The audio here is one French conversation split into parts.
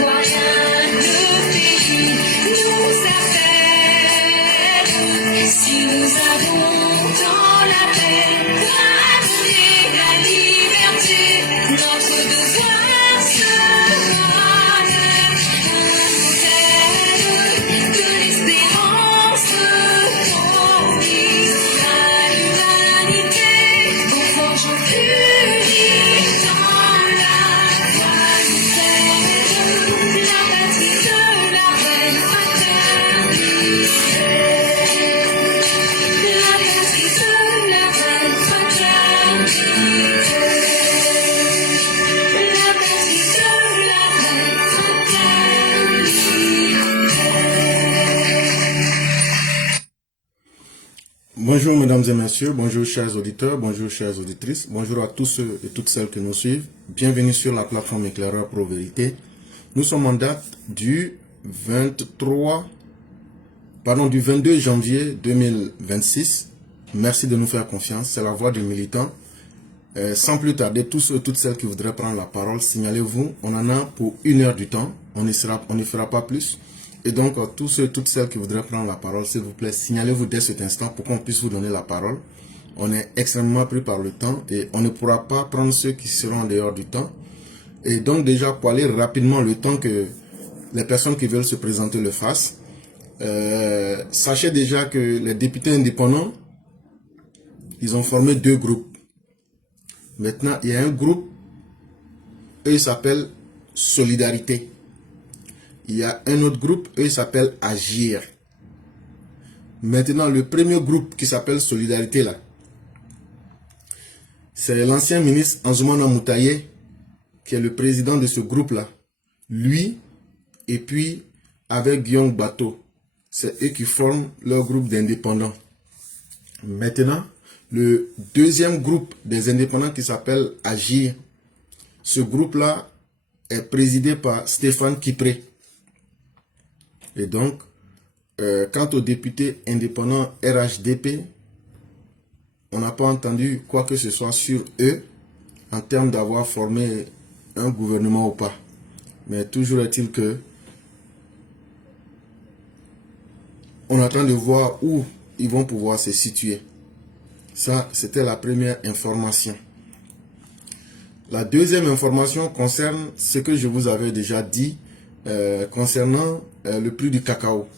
vois rien, le pays nous appelle. Si nous avons dans la paix, l'amour et la liberté, notre devoir sera d'être que l'espérance fournisse à l'humanité, pour forger unis dans la voie nouvelle, la patrie de la reine fraternité. La patrie de la reine fraternité. La patrie de la reine fraternité. Bonjour mesdames et messieurs, bonjour chers auditeurs, bonjour chères auditrices, bonjour à tous ceux et toutes celles qui nous suivent. Bienvenue sur la plateforme Éclaireur Pro Vérité. Nous sommes en date du 22 janvier 2026. Merci de nous faire confiance, c'est la voix du militant. Sans plus tarder, tous ceux et toutes celles qui voudraient prendre la parole, signalez-vous, on en a pour 1 heure du temps, on n'y fera pas plus. Et donc, tous ceux et toutes celles qui voudraient prendre la parole, s'il vous plaît, signalez-vous dès cet instant pour qu'on puisse vous donner la parole. On est extrêmement pris par le temps et on ne pourra pas prendre ceux qui seront en dehors du temps. Et donc déjà, pour aller rapidement le temps que les personnes qui veulent se présenter le fassent, sachez déjà que les députés indépendants, ils ont formé 2 groupes. Maintenant, il y a un groupe, eux, ils s'appellent Solidarité. Il y a un autre groupe, eux, ils s'appellent Agir. Maintenant, le premier groupe qui s'appelle Solidarité, là, c'est l'ancien ministre Anzoumana Moutaye, qui est le président de ce groupe-là. Lui, et puis, avec Guillaume Bateau, c'est eux qui forment leur groupe d'indépendants. Maintenant, le deuxième groupe des indépendants qui s'appelle Agir, ce groupe-là est présidé par Stéphane Kipré. Et donc, quant aux députés indépendants RHDP, on n'a pas entendu quoi que ce soit sur eux en termes d'avoir formé un gouvernement ou pas. Mais toujours est-il que on attend de voir où ils vont pouvoir se situer. Ça, c'était la première information. La deuxième information concerne ce que je vous avais déjà dit concernant le prix du cacao.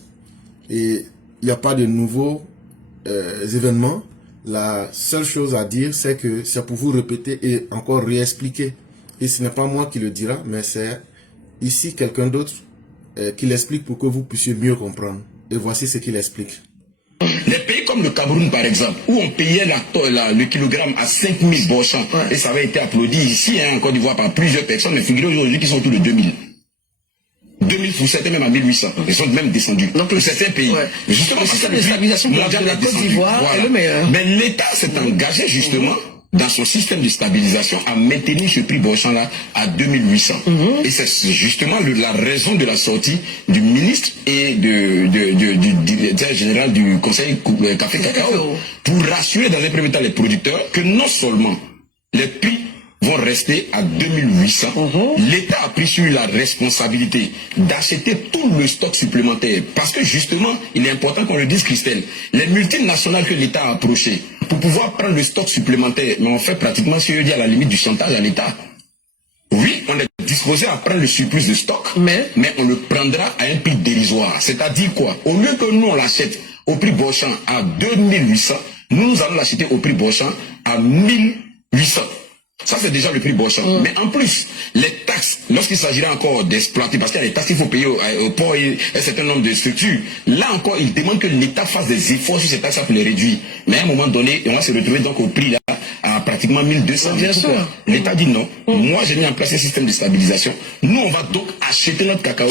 Et il n'y a pas de nouveaux événements. La seule chose à dire, c'est que c'est pour vous répéter et encore réexpliquer. Et ce n'est pas moi qui le dira, mais c'est ici quelqu'un d'autre qui l'explique pour que vous puissiez mieux comprendre. Et voici ce qu'il explique. Les pays comme le Cameroun par exemple, où on payait le kilogramme à 5000 borchans, et ça avait été applaudi ici en Côte d'Ivoire par plusieurs personnes, mais figurez aujourd'hui qu'ils sont autour de 2000. 2000 fourchettes et même à 1800. Ils sont même descendus. Donc certains pays. Justement, le système de stabilisation mondial de la Côte d'Ivoire est le meilleur. Mais l'État s'est engagé justement dans son système de stabilisation à maintenir ce prix borchant-là à 2800. Et c'est justement la raison de la sortie du ministre et du directeur général du Conseil Café Cacao pour rassurer dans un premier temps les producteurs que non seulement les prix vont rester à 2800. L'État a pris sur la responsabilité d'acheter tout le stock supplémentaire. Parce que justement, il est important qu'on le dise, Christelle, les multinationales que l'État a approchées pour pouvoir prendre le stock supplémentaire, mais on fait pratiquement ce que je dis à la limite du chantage à l'État. Oui, on est disposé à prendre le surplus de stock, mais on le prendra à un prix dérisoire. C'est-à-dire quoi? Au lieu que nous on l'achète au prix borchant à 2800, nous allons l'acheter au prix borchant à 1800. Ça, c'est déjà le prix borchant. Mais en plus, les taxes, lorsqu'il s'agira encore d'exploiter, parce qu'il y a des taxes qu'il faut payer au port et un certain nombre de structures, là encore, il demande que l'État fasse des efforts sur ces taxes pour les réduire. Mais à un moment donné, on va se retrouver donc au prix là, à pratiquement 1200. Bien sûr. L'État dit non. Moi, j'ai mis en place un système de stabilisation. Nous, on va donc acheter notre cacao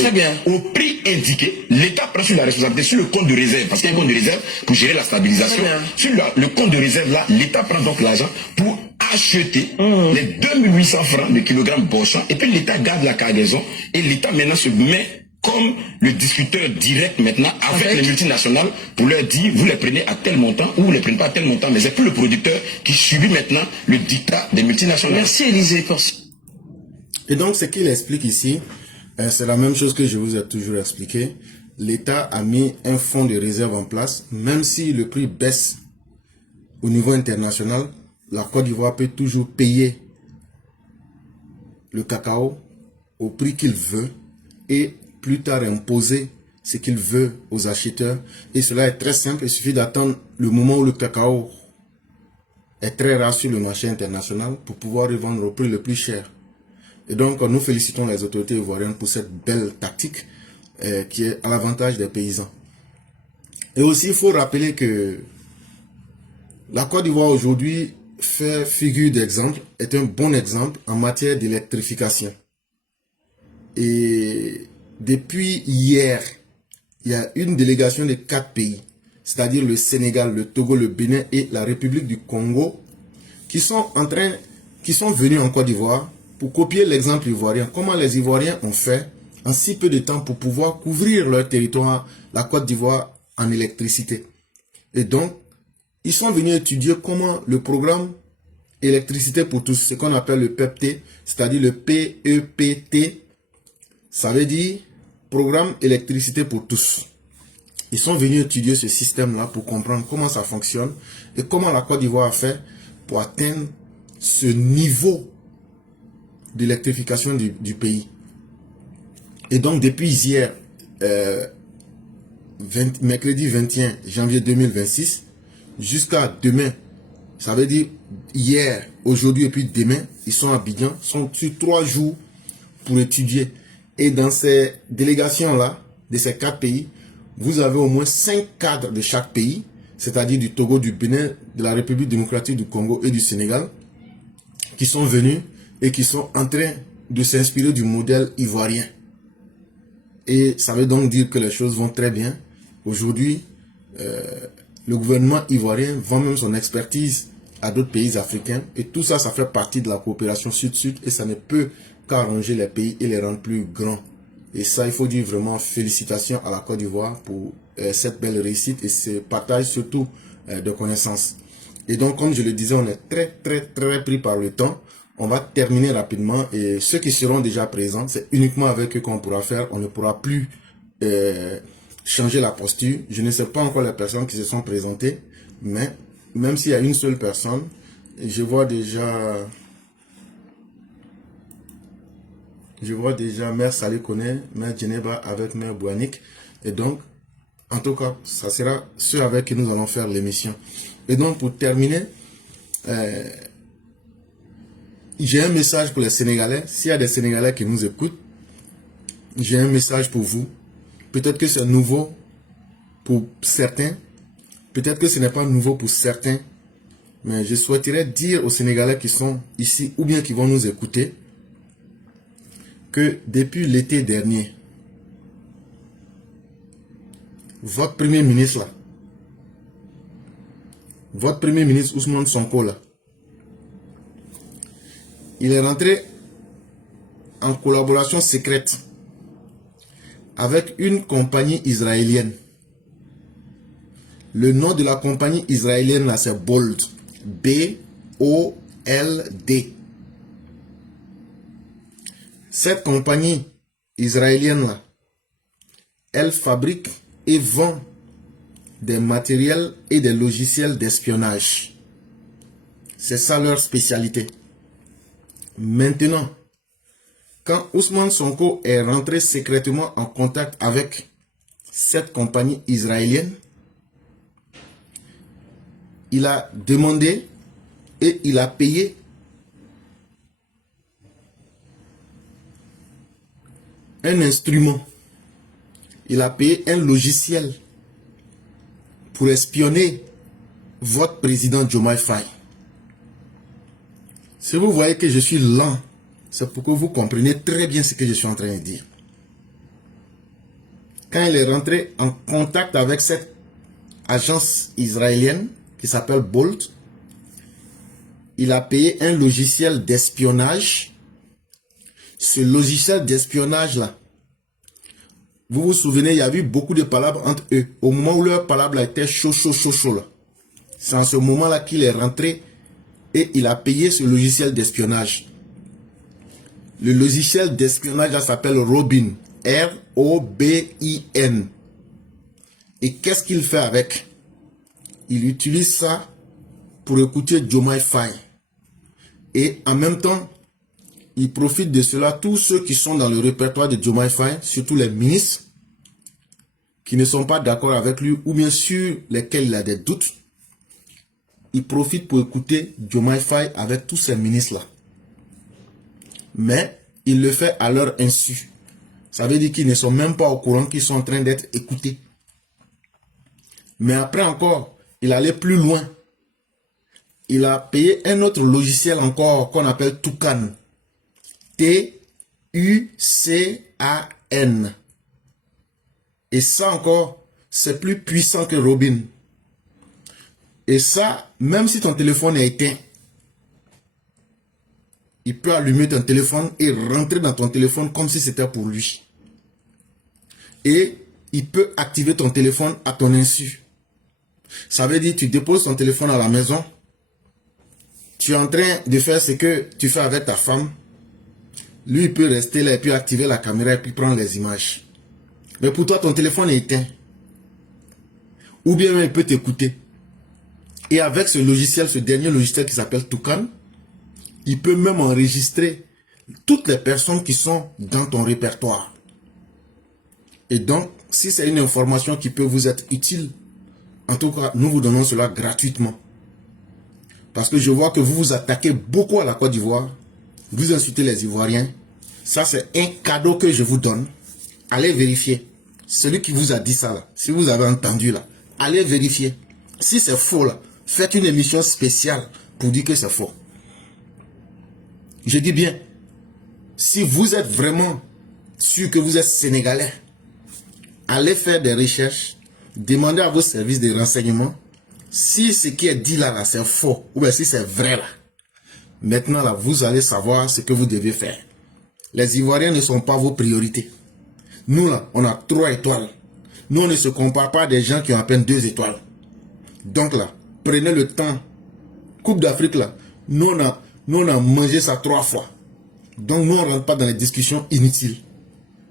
au prix indiqué. L'État prend sur la responsabilité sur le compte de réserve, parce qu'il y a un compte de réserve pour gérer la stabilisation. Sur le compte de réserve là, l'État prend donc l'argent pour acheter les 2800 francs de kilogramme borchant, et puis l'État garde la cargaison, et l'État maintenant se met comme le discuteur direct maintenant avec les multinationales pour leur dire vous les prenez à tel montant ou vous les prenez pas à tel montant, mais c'est plus le producteur qui subit maintenant le dictat des multinationales. Merci Élisée pour ça. Et donc ce qu'il explique ici, C'est la même chose que je vous ai toujours expliqué. L'État a mis un fonds de réserve en place. Même si le prix baisse au niveau international, la Côte d'Ivoire peut toujours payer le cacao au prix qu'il veut et plus tard imposer ce qu'il veut aux acheteurs. Et cela est très simple. Il suffit d'attendre le moment où le cacao est très rare sur le marché international pour pouvoir revendre au prix le plus cher. Et donc, nous félicitons les autorités ivoiriennes pour cette belle tactique qui est à l'avantage des paysans. Et aussi, il faut rappeler que la Côte d'Ivoire aujourd'hui fait figure d'exemple, est un bon exemple en matière d'électrification. Et depuis hier, il y a une délégation de 4 pays, c'est-à-dire le Sénégal, le Togo, le Bénin et la République du Congo, qui sont venus en Côte d'Ivoire pour copier l'exemple ivoirien. Comment les Ivoiriens ont fait en si peu de temps pour pouvoir couvrir leur territoire, la Côte d'Ivoire, en électricité. Et donc, ils sont venus étudier comment le programme électricité pour tous, ce qu'on appelle le PEPT, c'est-à-dire le PEPT, ça veut dire programme électricité pour tous. Ils sont venus étudier ce système-là pour comprendre comment ça fonctionne et comment la Côte d'Ivoire a fait pour atteindre ce niveau d'électrification du pays. Et donc, depuis hier, mercredi 21 janvier 2026, jusqu'à demain, ça veut dire hier, aujourd'hui et puis demain, ils sont à Abidjan, sont sur 3 jours pour étudier. Et dans ces délégations-là, de ces 4 pays, vous avez au moins 5 cadres de chaque pays, c'est-à-dire du Togo, du Bénin, de la République démocratique du Congo et du Sénégal, qui sont venus et qui sont en train de s'inspirer du modèle ivoirien. Et ça veut donc dire que les choses vont très bien. Aujourd'hui, le gouvernement ivoirien vend même son expertise à d'autres pays africains. Et tout ça, ça fait partie de la coopération sud-sud. Et ça ne peut qu'arranger les pays et les rendre plus grands. Et ça, il faut dire vraiment félicitations à la Côte d'Ivoire pour cette belle réussite et ce partage surtout de connaissances. Et donc, comme je le disais, on est très pris par le temps. On va terminer rapidement et ceux qui seront déjà présents, c'est uniquement avec eux qu'on pourra faire. On ne pourra plus changer la posture. Je ne sais pas encore les personnes qui se sont présentées, mais même s'il y a une seule personne, je vois déjà Mère Salé Kone, Mère Djeneba avec Mère Bouanik. Et donc, en tout cas, ça sera ceux avec qui nous allons faire l'émission. Et donc, pour terminer, j'ai un message pour les Sénégalais. S'il y a des Sénégalais qui nous écoutent, j'ai un message pour vous. Peut-être que c'est nouveau pour certains. Peut-être que ce n'est pas nouveau pour certains. Mais je souhaiterais dire aux Sénégalais qui sont ici ou bien qui vont nous écouter que depuis l'été dernier, votre premier ministre là, votre premier ministre Ousmane Sonko là, il est rentré en collaboration secrète avec une compagnie israélienne. Le nom de la compagnie israélienne là, c'est Bold. B-O-L-D. Cette compagnie israélienne là, elle fabrique et vend des matériels et des logiciels d'espionnage. C'est ça leur spécialité. Maintenant, quand Ousmane Sonko est rentré secrètement en contact avec cette compagnie israélienne, il a demandé et il a payé un instrument. Il a payé un logiciel pour espionner votre président Diomaye Faye. Si vous voyez que je suis lent, c'est pour que vous compreniez très bien ce que je suis en train de dire. Quand il est rentré en contact avec cette agence israélienne qui s'appelle Bolt, il a payé un logiciel d'espionnage. Ce logiciel d'espionnage là, vous vous souvenez, il y a eu beaucoup de palabres entre eux. Au moment où leur palabre était chaud là. C'est en ce moment là qu'il est rentré et il a payé ce logiciel d'espionnage. Le logiciel d'espionnage s'appelle Robin. R-O-B-I-N. Et qu'est-ce qu'il fait avec? Il utilise ça pour écouter Diomaye Faye. Et en même temps, il profite de cela, tous ceux qui sont dans le répertoire de Diomaye Faye, surtout les ministres, qui ne sont pas d'accord avec lui, ou bien sur lesquels il a des doutes, il profite pour écouter Diomaye Faye avec tous ces ministres-là. Mais il le fait à leur insu. Ça veut dire qu'ils ne sont même pas au courant qu'ils sont en train d'être écoutés. Mais après encore, il allait plus loin. Il a payé un autre logiciel encore qu'on appelle Tucan. T-U-C-A-N. Et ça encore, c'est plus puissant que Robin. Et ça, même si ton téléphone est éteint, il peut allumer ton téléphone et rentrer dans ton téléphone comme si c'était pour lui. Et il peut activer ton téléphone à ton insu. Ça veut dire que tu déposes ton téléphone à la maison, tu es en train de faire ce que tu fais avec ta femme, lui il peut rester là et puis activer la caméra et puis prendre les images. Mais pour toi, ton téléphone est éteint. Ou bien il peut t'écouter. Et avec ce logiciel, ce dernier logiciel qui s'appelle Tucan, il peut même enregistrer toutes les personnes qui sont dans ton répertoire. Et donc, si c'est une information qui peut vous être utile, en tout cas, nous vous donnons cela gratuitement. Parce que je vois que vous vous attaquez beaucoup à la Côte d'Ivoire. Vous insultez les Ivoiriens. Ça, c'est un cadeau que je vous donne. Allez vérifier. Celui qui vous a dit ça, là, si vous avez entendu, là, allez vérifier. Si c'est faux, là, faites une émission spéciale pour dire que c'est faux. Je dis bien, si vous êtes vraiment sûr que vous êtes sénégalais, allez faire des recherches, demandez à vos services de renseignement si ce qui est dit là, c'est faux ou bien si c'est vrai là. Maintenant là, vous allez savoir ce que vous devez faire. Les Ivoiriens ne sont pas vos priorités. Nous là, on a 3 étoiles. Nous, on ne se compare pas à des gens qui ont à peine 2 étoiles. Donc là, prenez le temps. Coupe d'Afrique là, nous on a mangé ça 3 fois. Donc nous on ne rentre pas dans les discussions inutiles.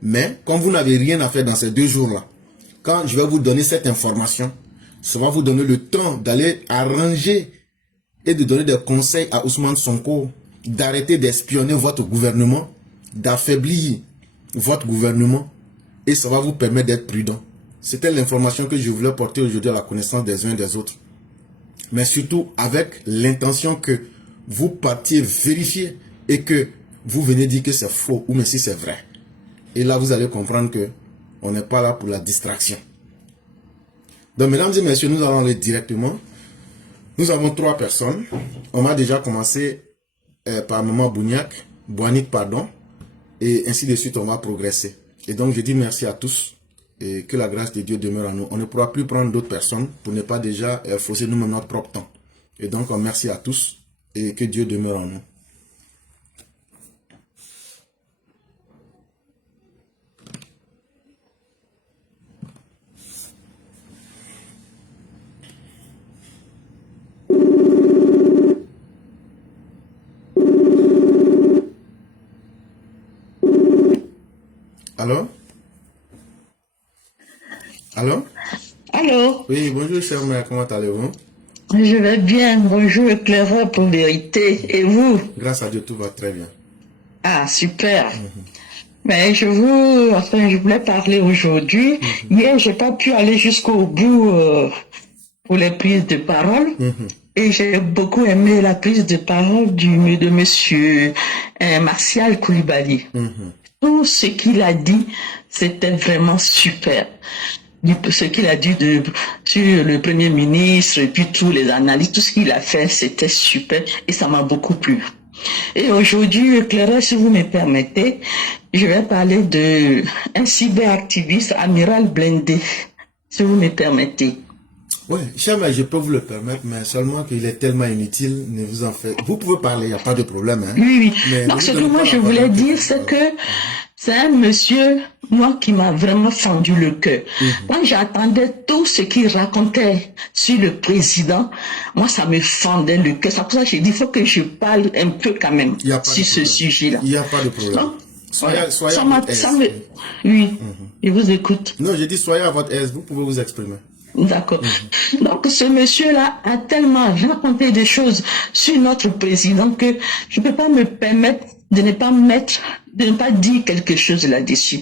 Mais comme vous n'avez rien à faire dans ces 2 jours-là, quand je vais vous donner cette information, ça va vous donner le temps d'aller arranger et de donner des conseils à Ousmane Sonko, d'arrêter d'espionner votre gouvernement, d'affaiblir votre gouvernement, et ça va vous permettre d'être prudent. C'était l'information que je voulais porter aujourd'hui à la connaissance des uns et des autres. Mais surtout avec l'intention que vous partiez vérifier et que vous venez dire que c'est faux ou même si c'est vrai. Et là, vous allez comprendre que on n'est pas là pour la distraction. Donc, mesdames et messieurs, nous allons aller directement. Nous avons 3 personnes. On va déjà commencer par Maman Bouanic, pardon. Et ainsi de suite, on va progresser. Et donc, je dis merci à tous. Et que la grâce de Dieu demeure en nous. On ne pourra plus prendre d'autres personnes pour ne pas déjà fausser nous-mêmes notre propre temps. Et donc, merci à tous. Et que Dieu demeure en nous. Allô? Allô? Allô? Oui, bonjour chère mère, comment allez-vous? Je vais bien, bonjour éclaireur pour vérité. Et vous? Grâce à Dieu, tout va très bien. Ah, super. Mais je voulais parler aujourd'hui. Hier, j'ai pas pu aller jusqu'au bout pour les prises de parole. Et j'ai beaucoup aimé la prise de parole de monsieur Martial Koulibaly. Tout ce qu'il a dit, c'était vraiment super. Ce qu'il a dit sur le Premier ministre et puis tous les analyses, tout ce qu'il a fait, c'était super et ça m'a beaucoup plu. Et aujourd'hui, Clara, si vous me permettez, je vais parler d'un cyberactiviste, Amiral Blindé, si vous me permettez. Oui, jamais je peux vous le permettre, mais seulement qu'il est tellement inutile, ne vous en faites. Vous pouvez parler, il n'y a pas de problème. Hein? Oui. Mais donc, ce que moi je voulais dire, c'est que C'est un monsieur, moi, qui m'a vraiment fendu le cœur. Quand j'entendais tout ce qu'il racontait sur le président, moi, ça me fendait le cœur. C'est pour ça que j'ai dit, il faut que je parle un peu quand même Il y a pas sur de ce problème. sujet-là. Il n'y a pas de problème. Donc, Soyez, voilà. soyez Ça à m'a- votre ça aise. me... Oui, je vous écoute. Non, j'ai dit soyez à votre aise, vous pouvez vous exprimer. D'accord. Donc, ce monsieur-là a tellement raconté des choses sur notre président que je ne peux pas me permettre de ne pas dire quelque chose là-dessus.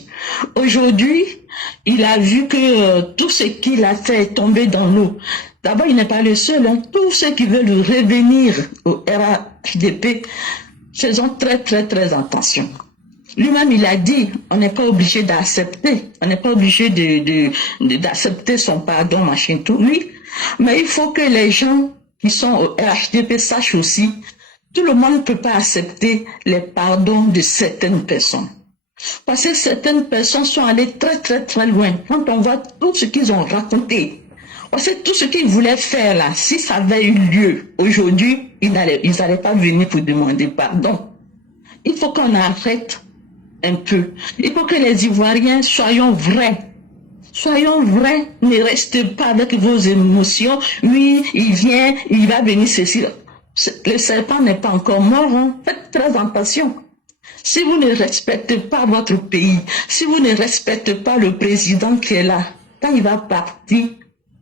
Aujourd'hui, il a vu que tout ce qu'il a fait est tombé dans l'eau. D'abord, il n'est pas le seul. Hein. Tous ceux qui veulent revenir au RHDP, faisons très, très, très attention. Lui-même, il a dit, on n'est pas obligé d'accepter, on n'est pas obligé d'accepter son pardon, machin, tout, oui. Mais il faut que les gens qui sont au RHDP sachent aussi, tout le monde ne peut pas accepter les pardons de certaines personnes. Parce que certaines personnes sont allées très, très, très loin. Quand on voit tout ce qu'ils ont raconté, parce que tout ce qu'ils voulaient faire là, si ça avait eu lieu aujourd'hui, ils n'allaient pas venir pour demander pardon. Il faut qu'on arrête un peu. Il faut que les Ivoiriens soyons vrais. Soyons vrais. Ne restez pas avec vos émotions. Oui, il vient, il va venir ceci. Le serpent n'est pas encore mort. Hein. Faites très attention. Si vous ne respectez pas votre pays, si vous ne respectez pas le président qui est là, quand il va partir,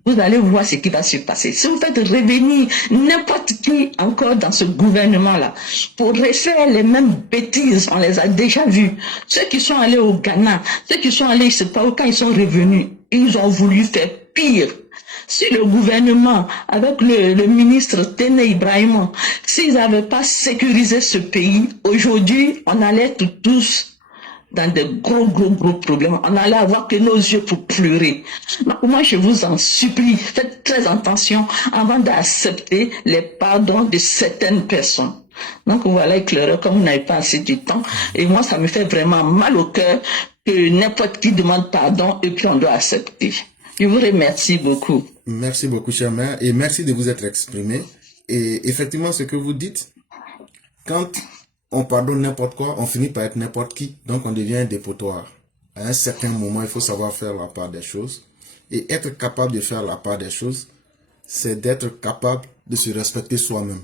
vous allez voir ce qui va se passer. Si vous faites revenir n'importe qui encore dans ce gouvernement-là, pour refaire les mêmes bêtises, on les a déjà vus. Ceux qui sont allés au Ghana, ceux qui sont allés, je sais pas où, quand ils sont revenus, ils ont voulu faire pire. Si le gouvernement, avec le ministre Tene Ibrahim, s'ils n'avaient pas sécurisé ce pays, aujourd'hui, on allait tous dans de gros problèmes. On allait avoir que nos yeux pour pleurer. Donc moi, je vous en supplie, faites très attention avant d'accepter les pardons de certaines personnes. Donc voilà, éclaireur, comme vous n'avez pas assez de temps. Et moi, ça me fait vraiment mal au cœur que n'importe qui demande pardon et puis on doit accepter. Je vous remercie beaucoup. Merci beaucoup, chère mère, et merci de vous être exprimé. Et effectivement, ce que vous dites, quand on pardonne n'importe quoi, on finit par être n'importe qui, donc on devient un dépotoir. À un certain moment, il faut savoir faire la part des choses. Et être capable de faire la part des choses, c'est d'être capable de se respecter soi-même.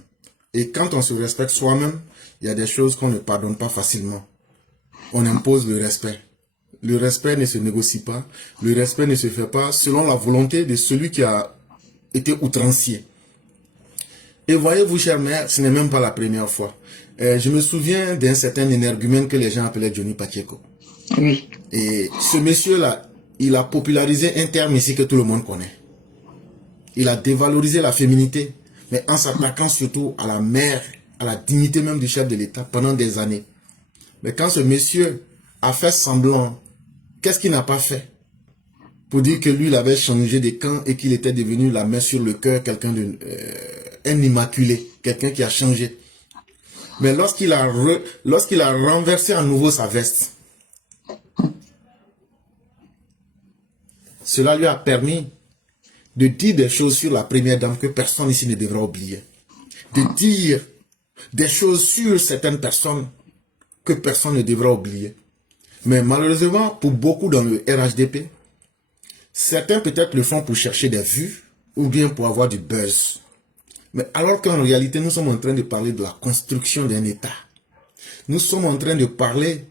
Et quand on se respecte soi-même, il y a des choses qu'on ne pardonne pas facilement. On impose le respect. Le respect ne se négocie pas. Le respect ne se fait pas selon la volonté de celui qui a été outrancier. Et voyez-vous, chère mère, ce n'est même pas la première fois. Je me souviens d'un certain énergumène que les gens appelaient Johnny Pacheco. Oui. Et ce monsieur-là, il a popularisé un terme ici que tout le monde connaît. Il a dévalorisé la féminité, mais en s'attaquant surtout à la mère, à la dignité même du chef de l'État pendant des années. Mais quand ce monsieur a fait semblant, qu'est-ce qu'il n'a pas fait pour dire que lui, il avait changé de camp et qu'il était devenu la main sur le cœur, quelqu'un de un immaculé, quelqu'un qui a changé. Mais lorsqu'il a renversé à nouveau sa veste, cela lui a permis de dire des choses sur la première dame que personne ici ne devra oublier. De dire des choses sur certaines personnes que personne ne devra oublier. Mais malheureusement, pour beaucoup dans le RHDP, certains peut-être le font pour chercher des vues ou bien pour avoir du buzz. Mais alors qu'en réalité, nous sommes en train de parler de la construction d'un État. Nous sommes en train de parler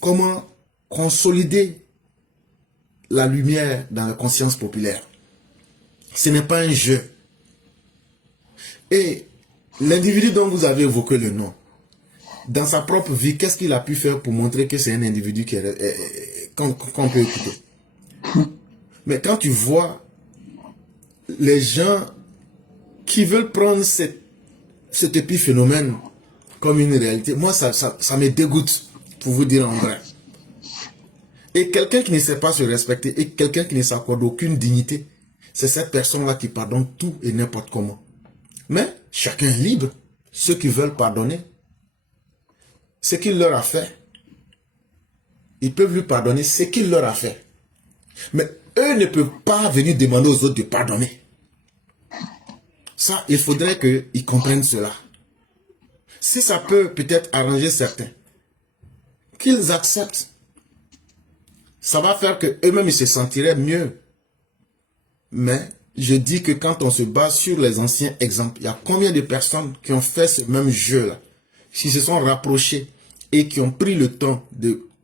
comment consolider la lumière dans la conscience populaire. Ce n'est pas un jeu. Et l'individu dont vous avez évoqué le nom, dans sa propre vie, qu'est-ce qu'il a pu faire pour montrer que c'est un individu qu'on peut écouter? Mais quand tu vois les gens qui veulent prendre cet épiphénomène comme une réalité, moi ça me dégoûte, pour vous dire en vrai. Et quelqu'un qui ne sait pas se respecter et quelqu'un qui ne s'accorde aucune dignité, c'est cette personne-là qui pardonne tout et n'importe comment. Mais chacun est libre. Ceux qui veulent pardonner, ce qu'il leur a fait, ils peuvent lui pardonner ce qu'il leur a fait. Mais eux ne peuvent pas venir demander aux autres de pardonner. Ça, il faudrait qu'ils comprennent cela. Si ça peut peut-être arranger certains, qu'ils acceptent Ça va faire que eux-mêmes ils se sentiraient mieux. Mais je dis que quand on se base sur les anciens exemples, il y a combien de personnes qui ont fait ce même jeu-là, qui se sont rapprochés et qui ont pris le temps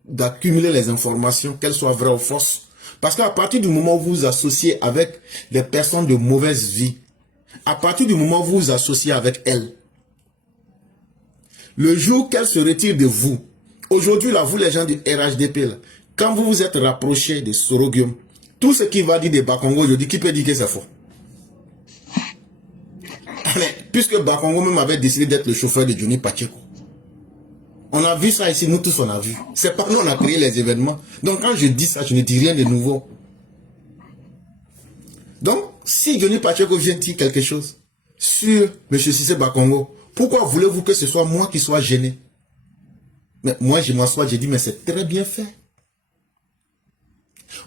d'accumuler les informations, qu'elles soient vraies ou fausses. Parce qu'à partir du moment où vous vous associez avec des personnes de mauvaise vie, à partir du moment où vous vous associez avec elles, le jour qu'elles se retirent de vous, aujourd'hui là, vous les gens du RHDP là, quand vous vous êtes rapprochés de Sorogium, tout ce qui va dire de Bakongo, je dis, qui peut dire que c'est faux? Mais, puisque Bakongo même avait décidé d'être le chauffeur de Johnny Pacheco. On a vu ça ici, nous tous on a vu. C'est pas nous on a créé les événements. Donc quand je dis ça, je ne dis rien de nouveau. Donc, si Johnny Pacheco vient dire quelque chose sur M. Cissé Bakongo, pourquoi voulez-vous que ce soit moi qui sois gêné? Mais moi je m'assois, je dis, mais c'est très bien fait.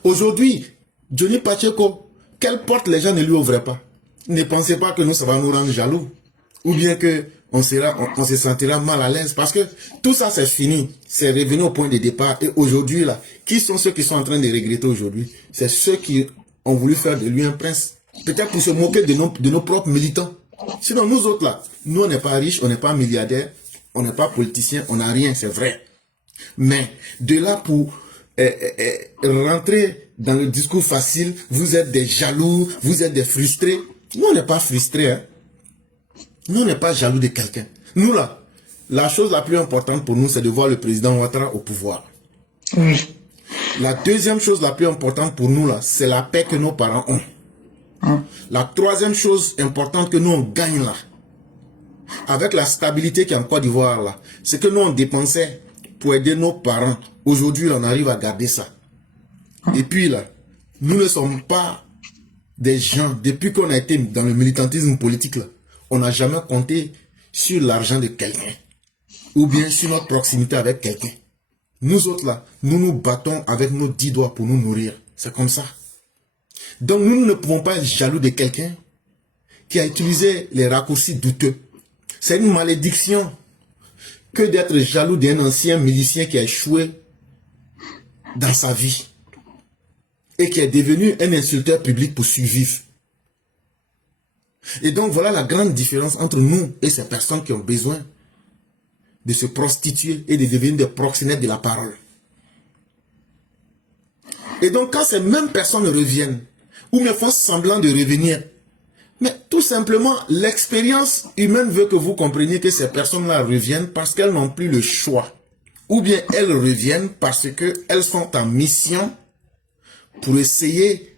Aujourd'hui, Johnny Pacheco, quelle porte les gens ne lui ouvraient pas? Ne pensez pas que nous, ça va nous rendre jaloux. Ou bien que on se sentira mal à l'aise. Parce que tout ça, c'est fini. C'est revenu au point de départ. Et aujourd'hui, là, qui sont ceux qui sont en train de regretter aujourd'hui? C'est ceux qui ont voulu faire de lui un prince. Peut-être pour se moquer de nos propres militants. Sinon, nous autres, là, nous, on n'est pas riches, on n'est pas milliardaires, on n'est pas politiciens, on n'a rien, c'est vrai. Mais de là pour rentrer dans le discours facile, vous êtes des jaloux, vous êtes des frustrés. Nous, on n'est pas frustrés. Hein. Nous, on n'est pas jaloux de quelqu'un. Nous, là, la chose la plus importante pour nous, c'est de voir le président Ouattara au pouvoir. Oui. La deuxième chose la plus importante pour nous, là, c'est la paix que nos parents ont. La troisième chose importante que nous, on gagne là, avec la stabilité qui est en Côte d'Ivoire, là, c'est que nous, on dépensait pour aider nos parents. Aujourd'hui, on arrive à garder ça. Et puis là, nous ne sommes pas des gens, depuis qu'on a été dans le militantisme politique, là, on n'a jamais compté sur l'argent de quelqu'un. Ou bien sur notre proximité avec quelqu'un. Nous autres là, nous nous battons avec nos 10 doigts pour nous nourrir. C'est comme ça. Donc nous ne pouvons pas être jaloux de quelqu'un qui a utilisé les raccourcis douteux. C'est une malédiction que d'être jaloux d'un ancien milicien qui a échoué dans sa vie et qui est devenu un insulteur public pour survivre. Et donc voilà la grande différence entre nous et ces personnes qui ont besoin de se prostituer et de devenir des proxénètes de la parole. Et donc quand ces mêmes personnes reviennent, ou me font semblant de revenir, mais tout simplement l'expérience humaine veut que vous compreniez que ces personnes-là reviennent parce qu'elles n'ont plus le choix. Ou bien elles reviennent parce qu'elles sont en mission pour essayer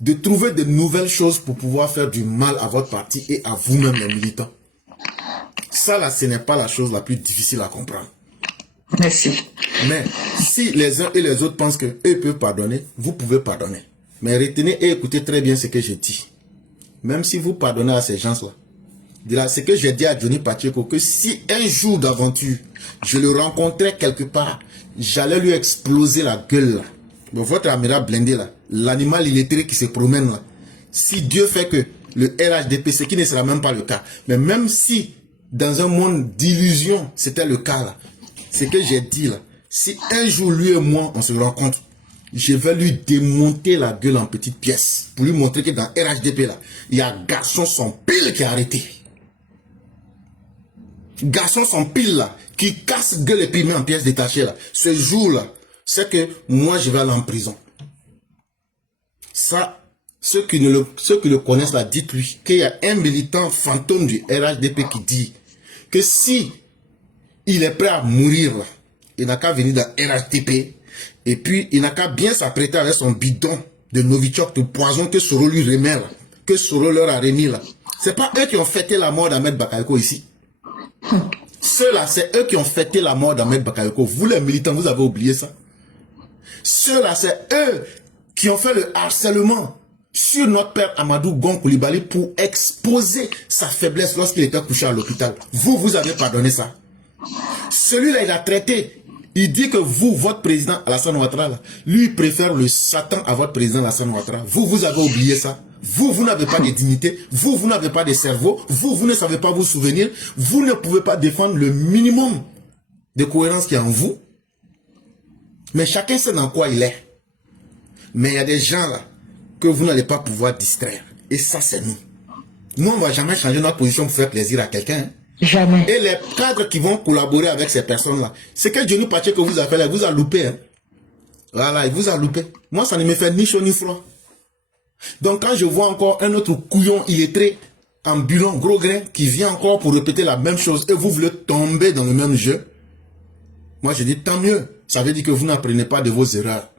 de trouver de nouvelles choses pour pouvoir faire du mal à votre parti et à vous-même les militants. Ça là, ce n'est pas la chose la plus difficile à comprendre. Merci. Mais si les uns et les autres pensent qu'eux peuvent pardonner, vous pouvez pardonner. Mais retenez et écoutez très bien ce que je dis. Même si vous pardonnez à ces gens-là, c'est que j'ai dit à Johnny Pacheco que si un jour d'aventure, je le rencontrais quelque part, j'allais lui exploser la gueule là. Bon, votre amiral blindé là, l'animal illettré qui se promène là, si Dieu fait que le RHDP, ce qui ne sera même pas le cas, mais même si dans un monde d'illusion, c'était le cas là, ce que j'ai dit là, si un jour lui et moi on se rencontre, je vais lui démonter la gueule en petites pièces, pour lui montrer que dans RHDP là, il y a garçon son pile qui a arrêté. Garçon son pile là, qui casse gueule et puis met en pièces détachées là, ce jour là, c'est que moi je vais aller en prison. Ça, ceux qui le connaissent là, dites-lui qu'il y a un militant fantôme du RHDP qui dit que si il est prêt à mourir là, il n'a qu'à venir dans RHDP et puis il n'a qu'à bien s'apprêter avec son bidon de Novichok de poison que Soro lui remet là, que Soro leur a remis là. C'est pas eux qui ont fêté la mort d'Ahmed Bakayoko ici. Ceux-là, c'est eux qui ont fêté la mort d'Ahmed Bakayoko. Vous les militants, vous avez oublié ça. Ceux-là, c'est eux qui ont fait le harcèlement sur notre père Amadou Gon Coulibaly pour exposer sa faiblesse lorsqu'il était couché à l'hôpital. Vous avez pardonné ça. Celui-là, il a traité. Il dit que vous, votre président Alassane Ouattara, lui préfère le Satan à votre président Alassane Ouattara. Vous avez oublié ça. Vous n'avez pas de dignité. Vous n'avez pas de cerveau. Vous ne savez pas vous souvenir. Vous ne pouvez pas défendre le minimum de cohérence qui est en vous. Mais chacun sait dans quoi il est. Mais il y a des gens là que vous n'allez pas pouvoir distraire. Et ça, c'est nous. Nous, on ne va jamais changer notre position pour faire plaisir à quelqu'un. Hein. Jamais. Et les cadres qui vont collaborer avec ces personnes-là, c'est que Johnny Pache que vous avez fait là, il vous a loupé. Hein. Voilà, il vous a loupé. Moi, ça ne me fait ni chaud ni froid. Donc, quand je vois encore un autre couillon illettré, ambulant, gros grain, qui vient encore pour répéter la même chose, et vous voulez tomber dans le même jeu, moi, je dis tant mieux. Ça veut dire que vous n'apprenez pas de vos erreurs.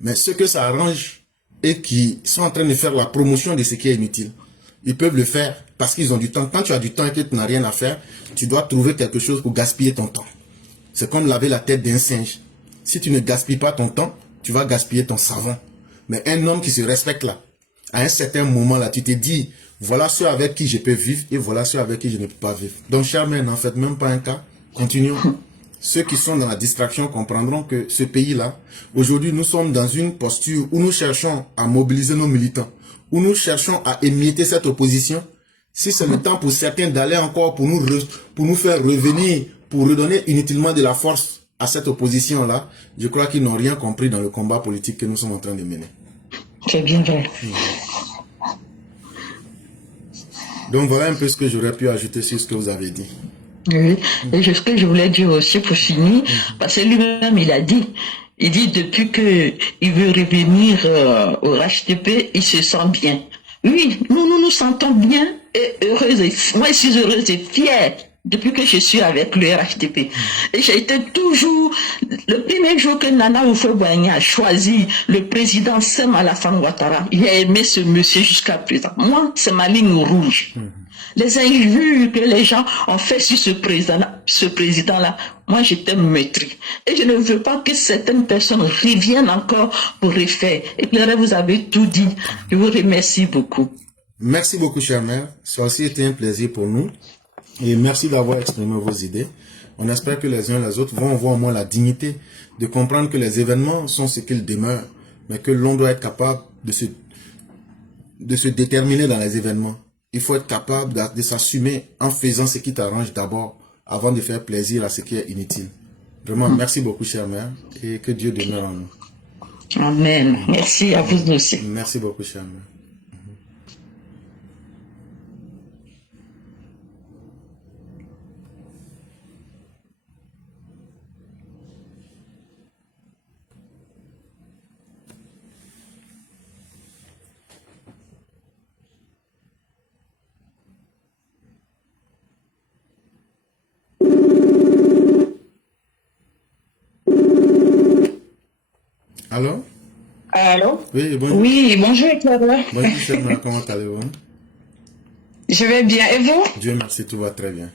Mais ceux que ça arrange et qui sont en train de faire la promotion de ce qui est inutile, ils peuvent le faire parce qu'ils ont du temps. Quand tu as du temps et que tu n'as rien à faire, tu dois trouver quelque chose pour gaspiller ton temps. C'est comme laver la tête d'un singe. Si tu ne gaspilles pas ton temps, tu vas gaspiller ton savon. Mais un homme qui se respecte là, à un certain moment là, tu te dis, voilà ceux avec qui je peux vivre et voilà ceux avec qui je ne peux pas vivre. Donc, chers mères, n'en faites même pas un cas. Continuons. Ceux qui sont dans la distraction comprendront que ce pays-là, aujourd'hui, nous sommes dans une posture où nous cherchons à mobiliser nos militants, où nous cherchons à émietter cette opposition. Si c'est le temps pour certains d'aller encore pour nous faire revenir, pour redonner inutilement de la force à cette opposition-là, je crois qu'ils n'ont rien compris dans le combat politique que nous sommes en train de mener. C'est bien vrai. Donc voilà un peu ce que j'aurais pu ajouter sur ce que vous avez dit. Oui, et ce que je voulais dire aussi pour finir, parce que lui-même il dit depuis que il veut revenir au RHDP, il se sent bien. Oui, nous sentons bien et heureuse. Moi, je suis heureuse et fière depuis que je suis avec le RHDP. Et j'ai été toujours, le premier jour que Nana Houphouët-Boigny a choisi le président Sem Alassane Ouattara, il a aimé ce monsieur jusqu'à présent. Moi, c'est ma ligne rouge. Les injures que les gens ont fait sur ce président-là, moi j'étais meurtri. Et je ne veux pas que certaines personnes reviennent encore pour refaire. Et Claire, vous avez tout dit. Je vous remercie beaucoup. Merci beaucoup, chère mère. Ça a aussi été un plaisir pour nous. Et merci d'avoir exprimé vos idées. On espère que les uns et les autres vont avoir au moins la dignité de comprendre que les événements sont ce qu'ils demeurent, mais que l'on doit être capable de se déterminer dans les événements. Il faut être capable de s'assumer en faisant ce qui t'arrange d'abord, avant de faire plaisir à ce qui est inutile. Vraiment, merci beaucoup, chère mère, et que Dieu demeure en nous. Amen. Merci à vous aussi. Merci beaucoup, chère mère. Allô? Allô? Oui, bonjour. Oui, bonjour Claire. Bonjour, chère mère, comment allez-vous? Je vais bien. Et vous? Dieu merci, tout va très bien.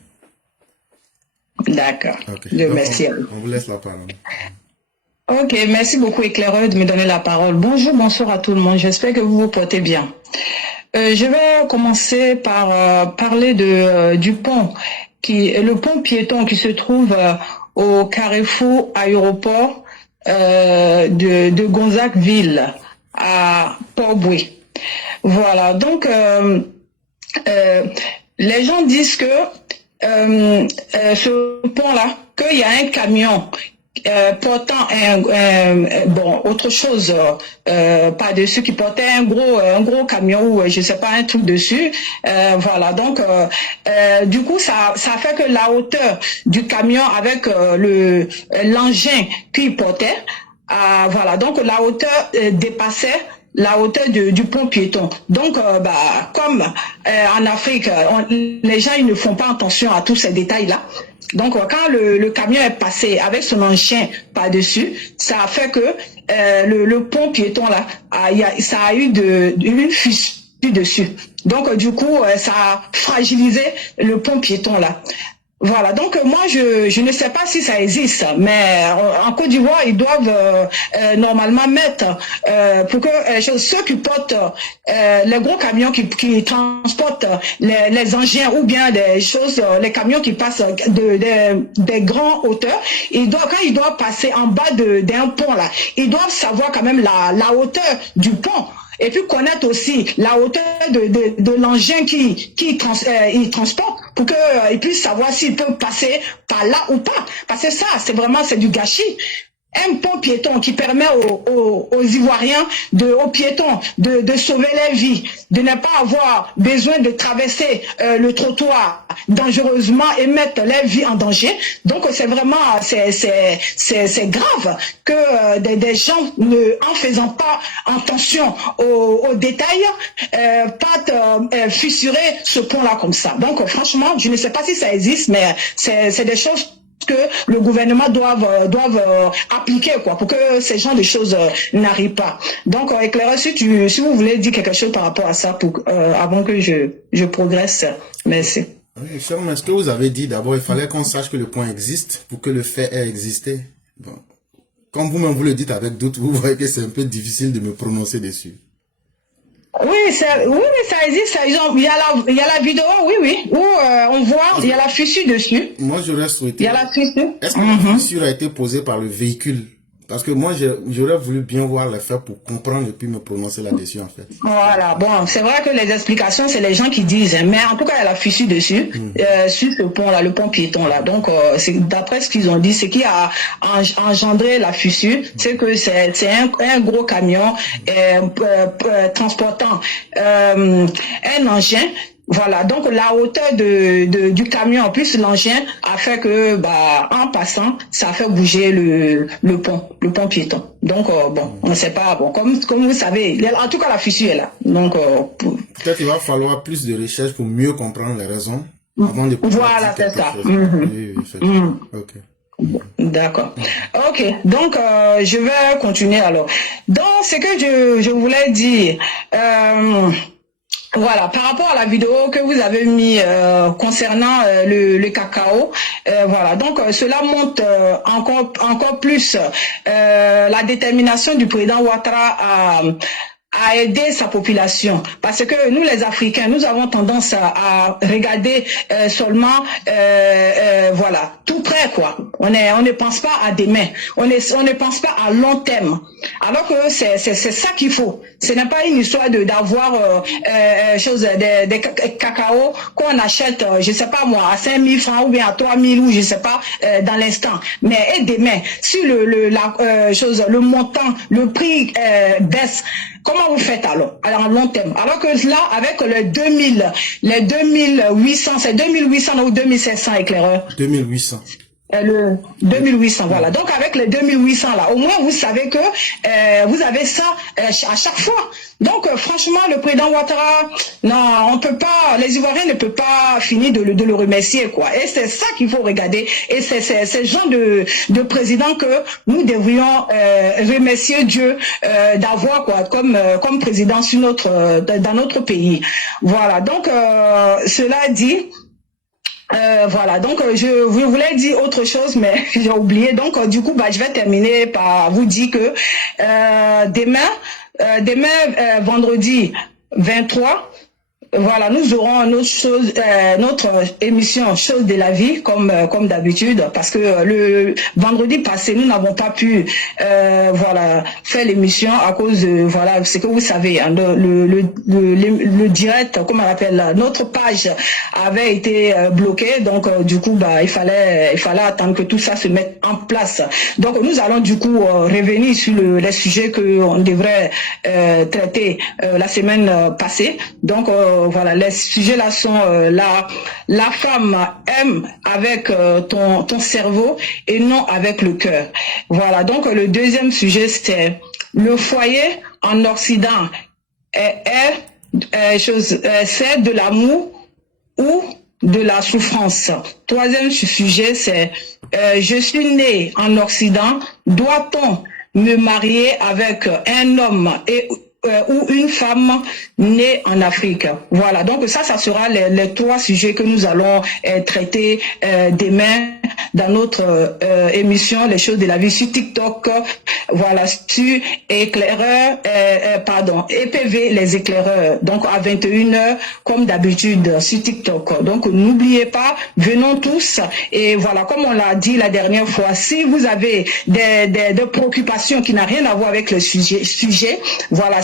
D'accord. Ok. Dieu Donc, merci. on vous laisse la parole. Ok, merci beaucoup éclaireur de me donner la parole. Bonjour, bonsoir à tout le monde. J'espère que vous vous portez bien. Je vais commencer par parler du pont, le pont piéton qui se trouve au carrefour aéroport de Gonzague-Ville à Port-Boué. Voilà, donc les gens disent que ce pont-là, qu'il y a un camion portant autre chose par-dessus, qui portait un gros camion ou je sais pas, un truc dessus, voilà, donc du coup ça fait que la hauteur du camion avec l'engin qu'il portait, voilà, donc la hauteur dépassait la hauteur du pont piéton. Donc, comme en Afrique, les gens ils ne font pas attention à tous ces détails-là. Donc, quand le camion est passé avec son engin par-dessus, ça a fait que le pont piéton là, ça a eu une fissure dessus. Donc, du coup, ça a fragilisé le pont piéton là. Voilà, donc moi je ne sais pas si ça existe, mais en Côte d'Ivoire ils doivent normalement mettre pour que ceux qui portent les gros camions qui transportent les engins ou bien des choses, les camions qui passent des grands hauteurs, quand ils doivent passer en bas d'un pont là, ils doivent savoir quand même la hauteur du pont. Et puis connaître aussi la hauteur de l'engin qu'il transporte pour qu'il puisse savoir s'il peut passer par là ou pas. Parce que ça, c'est du gâchis. un pont piéton qui permet aux Ivoiriens, aux piétons, de sauver leur vie, de ne pas avoir besoin de traverser le trottoir dangereusement et mettre leur vie en danger. Donc c'est vraiment, c'est grave que des gens, en faisant pas attention aux détails, fissurer ce pont-là comme ça. Donc franchement, je ne sais pas si ça existe, mais c'est des choses que le gouvernement doivent appliquer quoi, pour que ces genres de choses n'arrivent pas. Donc éclaireur, si vous voulez dire quelque chose par rapport à ça avant que je progresse. Merci. Oui, cher, mais ce que vous avez dit, d'abord, il fallait qu'on sache que le point existe pour que le fait ait existé. Bon. Comme vous-même vous le dites avec doute, vous voyez que c'est un peu difficile de me prononcer dessus. Oui, ça existe. Il y a la vidéo, oui, où on voit, il y a la fissure dessus. Moi, j'aurais souhaité. Il y a la fissure. Est-ce que la fissure a été posée par le véhicule? Parce que moi, j'aurais voulu bien voir les faits pour comprendre et puis me prononcer là-dessus, en fait. Voilà, bon, c'est vrai que les explications, c'est les gens qui disent, mais en tout cas, il y a la fissure dessus, sur ce pont-là, le pont piéton-là. Donc, d'après ce qu'ils ont dit, ce qui a engendré la fissure, c'est que c'est un gros camion transportant un engin. Voilà, donc la hauteur du camion plus l'engin a fait que, en passant, ça a fait bouger le pont piéton. Donc, on ne sait pas, comme vous savez, en tout cas la fissure est là. Donc, peut-être il va falloir plus de recherche pour mieux comprendre les raisons avant de pouvoir voilà, c'est ça. Oui, ok. D'accord. Ok, donc je vais continuer alors. Donc, ce que je voulais dire, voilà, par rapport à la vidéo que vous avez mis concernant le cacao, voilà, donc cela montre encore plus la détermination du président Ouattara à aider sa population, parce que nous les Africains, nous avons tendance à regarder seulement voilà, tout près quoi. On ne pense pas à demain, on ne pense pas à long terme, alors que c'est ça qu'il faut. Ce n'est pas une histoire d'avoir des cacao qu'on achète, je sais pas moi, à 5 000 francs ou bien à 3 000 ou je sais pas dans l'instant. Mais et demain, si le montant, le prix baisse, comment vous faites alors en long terme? Alors que là, avec les 2800, c'est 2800 ou 2700 éclaireurs? 2800. Le 2800, voilà. Donc avec les 2800 là, au moins vous savez que vous avez ça à chaque fois. Donc franchement, le président Ouattara, non, on peut pas, les Ivoiriens ne peuvent pas finir de le remercier quoi. Et c'est ça qu'il faut regarder. Et c'est ce genre de président que nous devrions remercier Dieu d'avoir quoi, comme président dans notre pays. Voilà. Donc cela dit. Voilà, donc je voulais dire autre chose, mais j'ai oublié. Donc du coup, je vais terminer par vous dire que demain vendredi 23, voilà, nous aurons notre émission Chose de la vie comme d'habitude, parce que le vendredi passé nous n'avons pas pu voilà faire l'émission à cause de voilà ce que vous savez hein, le direct, comment on appelle, notre page avait été bloquée, donc du coup il fallait attendre que tout ça se mette en place. Donc nous allons du coup revenir sur les sujets que on devrait traiter la semaine passée. Donc voilà, les sujets là sont la femme aime avec ton cerveau et non avec le cœur. Voilà, donc le deuxième sujet c'est le foyer en Occident c'est de l'amour ou de la souffrance. Troisième sujet c'est je suis né en Occident, doit-on me marier avec un homme ou une femme née en Afrique? Voilà, donc ça sera les trois sujets que nous allons traiter demain dans notre émission Les Choses de la vie sur TikTok, voilà, sur éclaireur, EPV les éclaireurs, donc à 21h comme d'habitude sur TikTok. Donc n'oubliez pas, venons tous, et voilà, comme on l'a dit la dernière fois, si vous avez des préoccupations qui n'ont rien à voir avec le sujet, voilà,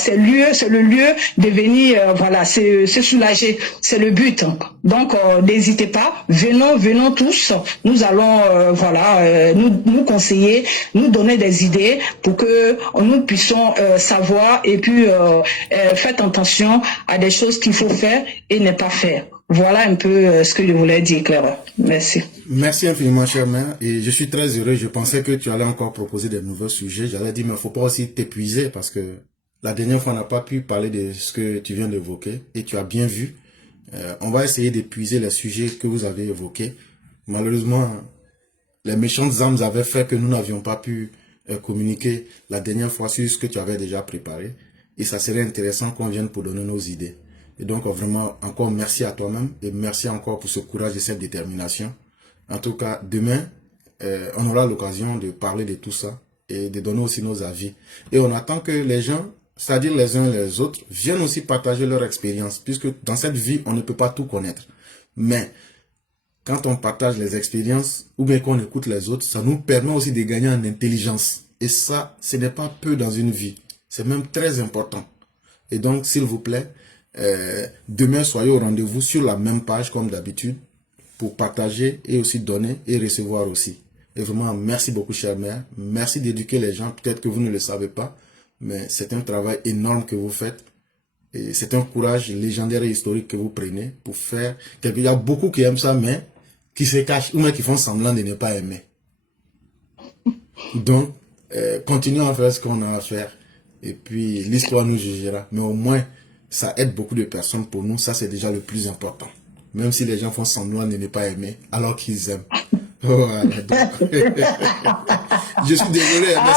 c'est le lieu de venir, voilà, se soulager. C'est le but. Donc, n'hésitez pas. Venons tous. Nous allons, voilà, nous conseiller, nous donner des idées pour que nous puissions savoir et puis faites attention à des choses qu'il faut faire et ne pas faire. Voilà un peu ce que je voulais dire, Claire. Merci. Merci infiniment, chère mère. Et je suis très heureux. Je pensais que tu allais encore proposer des nouveaux sujets. J'allais dire, mais faut pas aussi t'épuiser parce que la dernière fois, on n'a pas pu parler de ce que tu viens d'évoquer et tu as bien vu. On va essayer d'épuiser les sujets que vous avez évoqués. Malheureusement, les méchantes âmes avaient fait que nous n'avions pas pu communiquer la dernière fois sur ce que tu avais déjà préparé. Et ça serait intéressant qu'on vienne pour donner nos idées. Et donc, vraiment, encore merci à toi-même et merci encore pour ce courage et cette détermination. En tout cas, demain, on aura l'occasion de parler de tout ça et de donner aussi nos avis. Et on attend que les gens, c'est-à-dire les uns et les autres, viennent aussi partager leur expérience, puisque dans cette vie, on ne peut pas tout connaître. Mais, quand on partage les expériences ou bien qu'on écoute les autres, ça nous permet aussi de gagner en intelligence. Et ça, ce n'est pas peu dans une vie. C'est même très important. Et donc, s'il vous plaît, demain, soyez au rendez-vous sur la même page comme d'habitude pour partager et aussi donner et recevoir aussi. Et vraiment, merci beaucoup, chère mère. Merci d'éduquer les gens. Peut-être que vous ne le savez pas, mais c'est un travail énorme que vous faites. Et c'est un courage légendaire et historique que vous prenez pour faire quelque chose. Il y a beaucoup qui aiment ça, mais qui se cachent ou même qui font semblant de ne pas aimer. Donc, continuons à faire ce qu'on a à faire. Et puis, l'histoire nous jugera. Mais au moins, ça aide beaucoup de personnes pour nous. Ça, c'est déjà le plus important. Même si les gens font semblant de ne pas aimer, alors qu'ils aiment. Voilà. Je suis désolé, mais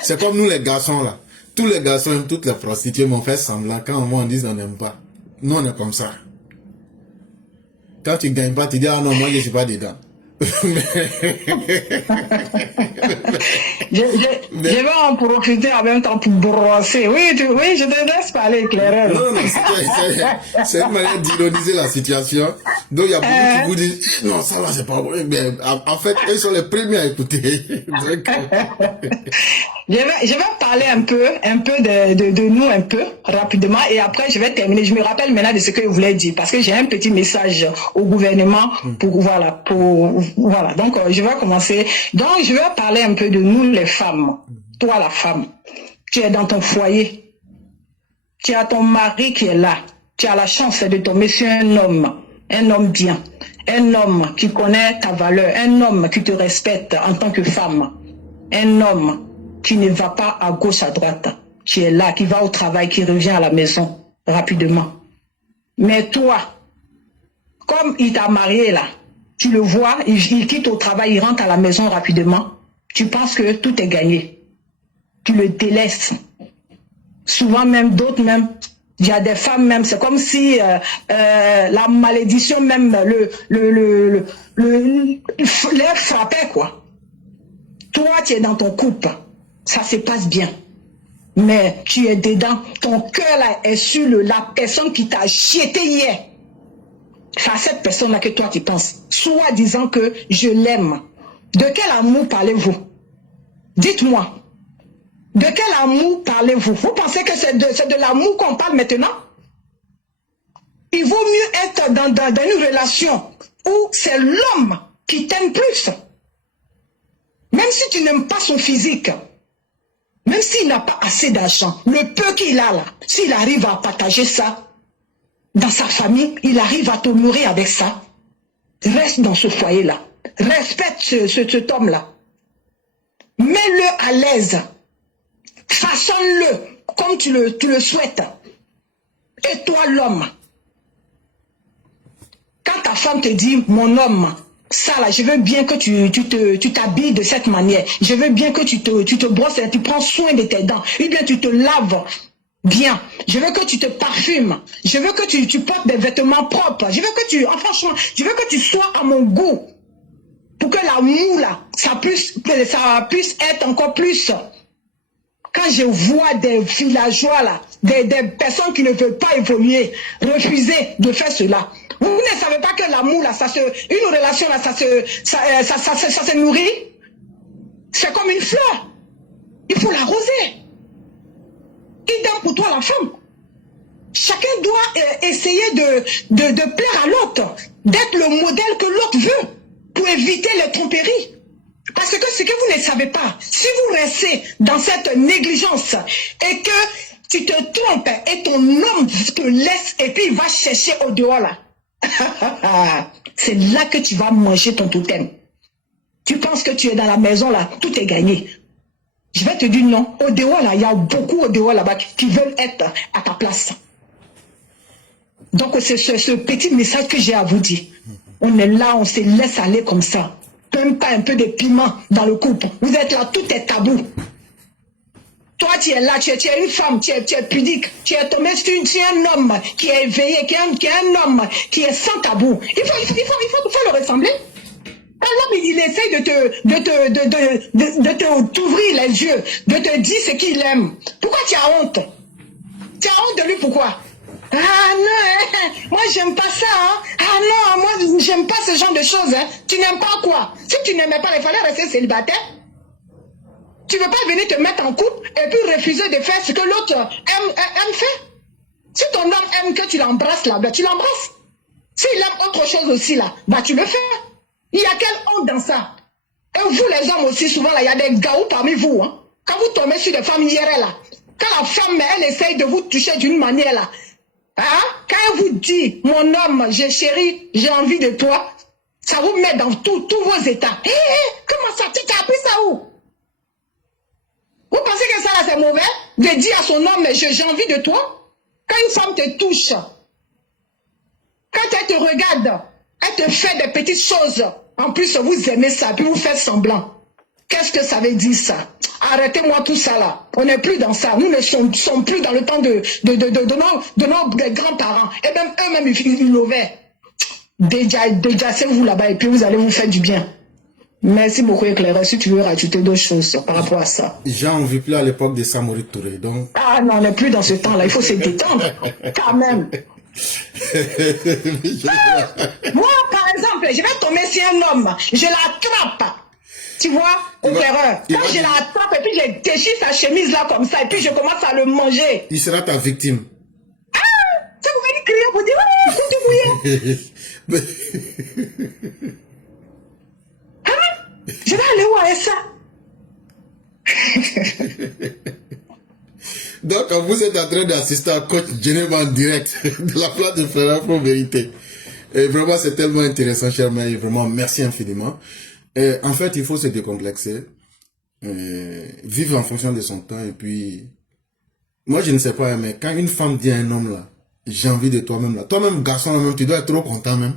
c'est comme nous les garçons là. Tous les garçons aiment toutes les prostituées, mais on fait semblant. Quand on dit on n'aime pas. Nous, on est comme ça. Quand tu ne gagnes pas, tu dis, ah non, moi, je ne suis pas dedans. Je vais en profiter en même temps pour brosser. Oui, je te laisse parler, Claire. Non, c'est une manière d'ironiser la situation. Donc, il y a beaucoup qui vous disent, non, ça va, c'est pas vrai. Mais en fait, ils sont les premiers à écouter. Donc, je vais parler un peu de nous un peu, rapidement, et après, je vais terminer. Je me rappelle maintenant de ce que je voulais dire, parce que j'ai un petit message au gouvernement voilà. Donc, je vais commencer. Donc, je vais parler un peu de nous, les femmes. Toi, la femme, tu es dans ton foyer. Tu as ton mari qui est là. Tu as la chance de tomber sur un homme bien. Un homme qui connaît ta valeur. Un homme qui te respecte en tant que femme. Un homme qui ne va pas à gauche, à droite. Qui est là, qui va au travail, qui revient à la maison rapidement. Mais toi, comme il t'a marié là, tu le vois, il quitte au travail, il rentre à la maison rapidement. Tu penses que tout est gagné. Tu le délaisses. Souvent même, d'autres même, il y a des femmes même, c'est comme si la malédiction même les frappait quoi. Toi, tu es dans ton couple, ça se passe bien. Mais tu es dedans, ton cœur là est sur la personne qui t'a jeté hier. C'est à cette personne-là que toi tu penses, soit disant que je l'aime. De quel amour parlez-vous? Dites-moi. De quel amour parlez-vous? Vous pensez que c'est de l'amour qu'on parle maintenant? Il vaut mieux être dans une relation où c'est l'homme qui t'aime plus. Même si tu n'aimes pas son physique, même s'il n'a pas assez d'argent, le peu qu'il a là, s'il arrive à partager ça, dans sa famille, il arrive à te nourrir avec ça. Reste dans ce foyer-là. Respecte cet homme-là. Mets-le à l'aise. Façonne-le comme tu le souhaites. Et toi, l'homme, quand ta femme te dit, mon homme, ça là, je veux bien que tu t'habilles de cette manière. Je veux bien que tu te brosses et tu prends soin de tes dents. Ou bien tu te laves bien. Je veux que tu te parfumes. Je veux que tu portes des vêtements propres. Je veux que franchement, je veux que tu sois à mon goût. Pour que l'amour là, ça puisse être encore plus. Quand je vois des villageois là, des personnes qui ne veulent pas évoluer, refuser de faire cela. Vous ne savez pas que l'amour là, une relation là, ça se nourrit. C'est comme une fleur. Il faut l'arroser. Idem pour toi, la femme. Chacun doit essayer de plaire à l'autre, d'être le modèle que l'autre veut, pour éviter les tromperies. Parce que ce que vous ne savez pas, si vous restez dans cette négligence et que tu te trompes et ton homme te laisse et puis il va chercher au dehors là, c'est là que tu vas manger ton totem. Tu penses que tu es dans la maison là, tout est gagné. Je vais te dire non, au dehors là, il y a beaucoup au dehors là-bas qui veulent être à ta place. Donc c'est ce petit message que j'ai à vous dire. On est là, on se laisse aller comme ça. Même pas un peu de piment dans le couple. Vous êtes là, tout est tabou. Toi, tu es là, tu es une femme, tu es pudique, tu es tombé sur un homme qui est éveillé, qui est un homme qui est sans tabou. Il faut le ressembler. L'homme, il essaye de t'ouvrir les yeux, de te dire ce qu'il aime. Pourquoi tu as honte? Tu as honte de lui, pourquoi? Ah non, moi j'aime pas ça. Hein. Ah non, moi j'aime pas ce genre de choses. Hein. Tu n'aimes pas quoi? Si tu n'aimais pas, il fallait rester célibataire. Tu ne veux pas venir te mettre en couple et puis refuser de faire ce que l'autre aime faire. Si ton homme aime que tu l'embrasses là, ben tu l'embrasses. S'il aime autre chose aussi là, bah tu le fais. Il y a quelle honte dans ça? Et vous les hommes aussi, souvent là, il y a des gaous parmi vous. Hein. Quand vous tombez sur des femmes IRL là, quand la femme, elle essaye de vous toucher d'une manière là, hein? Quand elle vous dit, mon homme, chéri, j'ai envie de toi, ça vous met dans tous vos états. Hé, comment ça, tu t'as appris ça où? Vous pensez que ça là c'est mauvais? De dire à son homme, j'ai envie de toi? Quand une femme te touche, quand elle te regarde, elle te fait des petites choses, en plus vous aimez ça, puis vous faites semblant. Qu'est-ce que ça veut dire ça? Arrêtez-moi tout ça là. On n'est plus dans ça. Nous ne sommes plus dans le temps de nos grands-parents. Et même eux-mêmes, ils l'ovaient. Déjà, c'est vous là-bas et puis vous allez vous faire du bien. Merci beaucoup, Éclaireur. Si tu veux rajouter d'autres choses par rapport à ça. Jean, on ne vit plus à l'époque de Samori Touré. Donc... Ah non, on n'est plus dans ce temps-là. Il faut se détendre. Quand même. Moi, par exemple, je vais tomber sur un homme. Je l'attrape. Tu vois, Éclaireur. Quand je l'attrape et puis je déchire sa chemise là comme ça et puis je commence à le manger. Il sera ta victime. Ah, ça vous venez crier pour dire ouais, hein? Je vais aller où avec ça? Donc, vous êtes en train d'assister à Coach Geneva en direct de la place de Frère Afro Vérité. Et vraiment, c'est tellement intéressant, cher mère. Vraiment, merci infiniment. Et en fait, il faut se décomplexer, vivre en fonction de son temps. Et puis, moi, je ne sais pas, mais quand une femme dit à un homme là, j'ai envie de toi-même là, toi-même, garçon, même, tu dois être trop content même.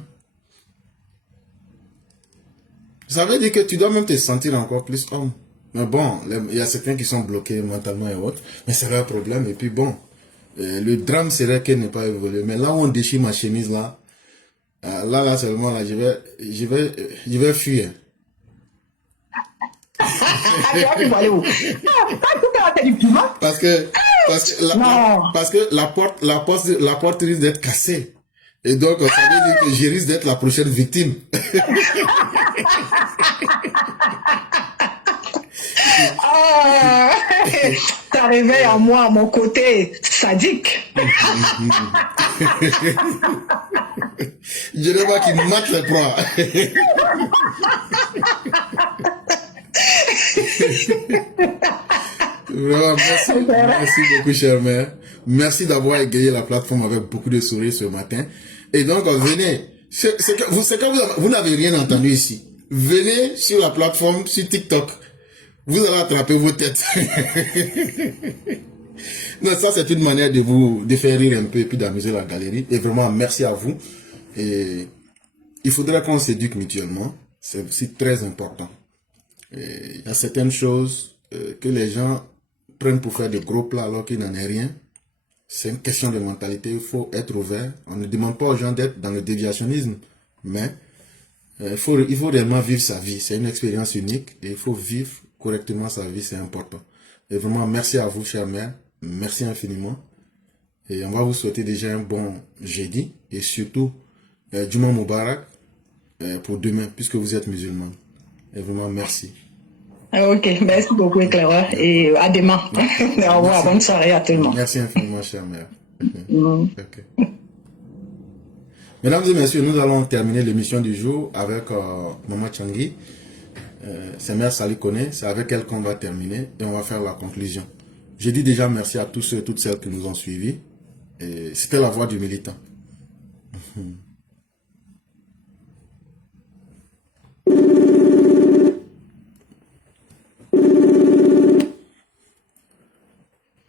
Ça veut dire que tu dois même te sentir encore plus homme. Mais bon, il y a certains qui sont bloqués mentalement et autres, mais c'est leur problème. Et puis bon, le drame serait qu'elle n'ait pas évolué. Mais là où on déchire ma chemise là, là seulement là, je vais fuir. Parce que la porte risque d'être cassée. Et donc, ça veut dire que je risque d'être la prochaine victime. Ah, ça réveille en moi mon côté sadique. Je ne vois qui mate les proies. Vraiment, merci beaucoup, chère mère. Merci d'avoir égayé la plateforme avec beaucoup de sourires ce matin. Et donc, venez. Vous n'avez rien entendu ici. Venez sur la plateforme, sur TikTok. Vous allez attraper vos têtes. Non, ça c'est une manière de faire rire un peu et puis d'amuser la galerie. Et vraiment, merci à vous. Et il faudrait qu'on s'éduque mutuellement. C'est aussi très important. Et il y a certaines choses que les gens prennent pour faire de gros plats alors qu'il n'en est rien. C'est une question de mentalité. Il faut être ouvert. On ne demande pas aux gens d'être dans le déviationnisme. Mais il faut réellement vivre sa vie. C'est une expérience unique. Et il faut vivre correctement sa vie. C'est important. Et vraiment, merci à vous, chère mère. Merci infiniment. Et on va vous souhaiter déjà un bon jeudi. Et surtout, Juma Mubarak pour demain, puisque vous êtes musulman. Et vraiment, merci. Ok, merci beaucoup, éclaireur. Et à demain. Au revoir, bonne soirée à tout le monde. Merci infiniment, chère mère. Ok. Mesdames et messieurs, nous allons terminer l'émission du jour avec Maman Changi. C'est Mère Sali Kone, c'est avec elle qu'on va terminer et on va faire la conclusion. Je dis déjà merci à tous ceux et toutes celles qui nous ont suivis. Et c'était la voix du militant.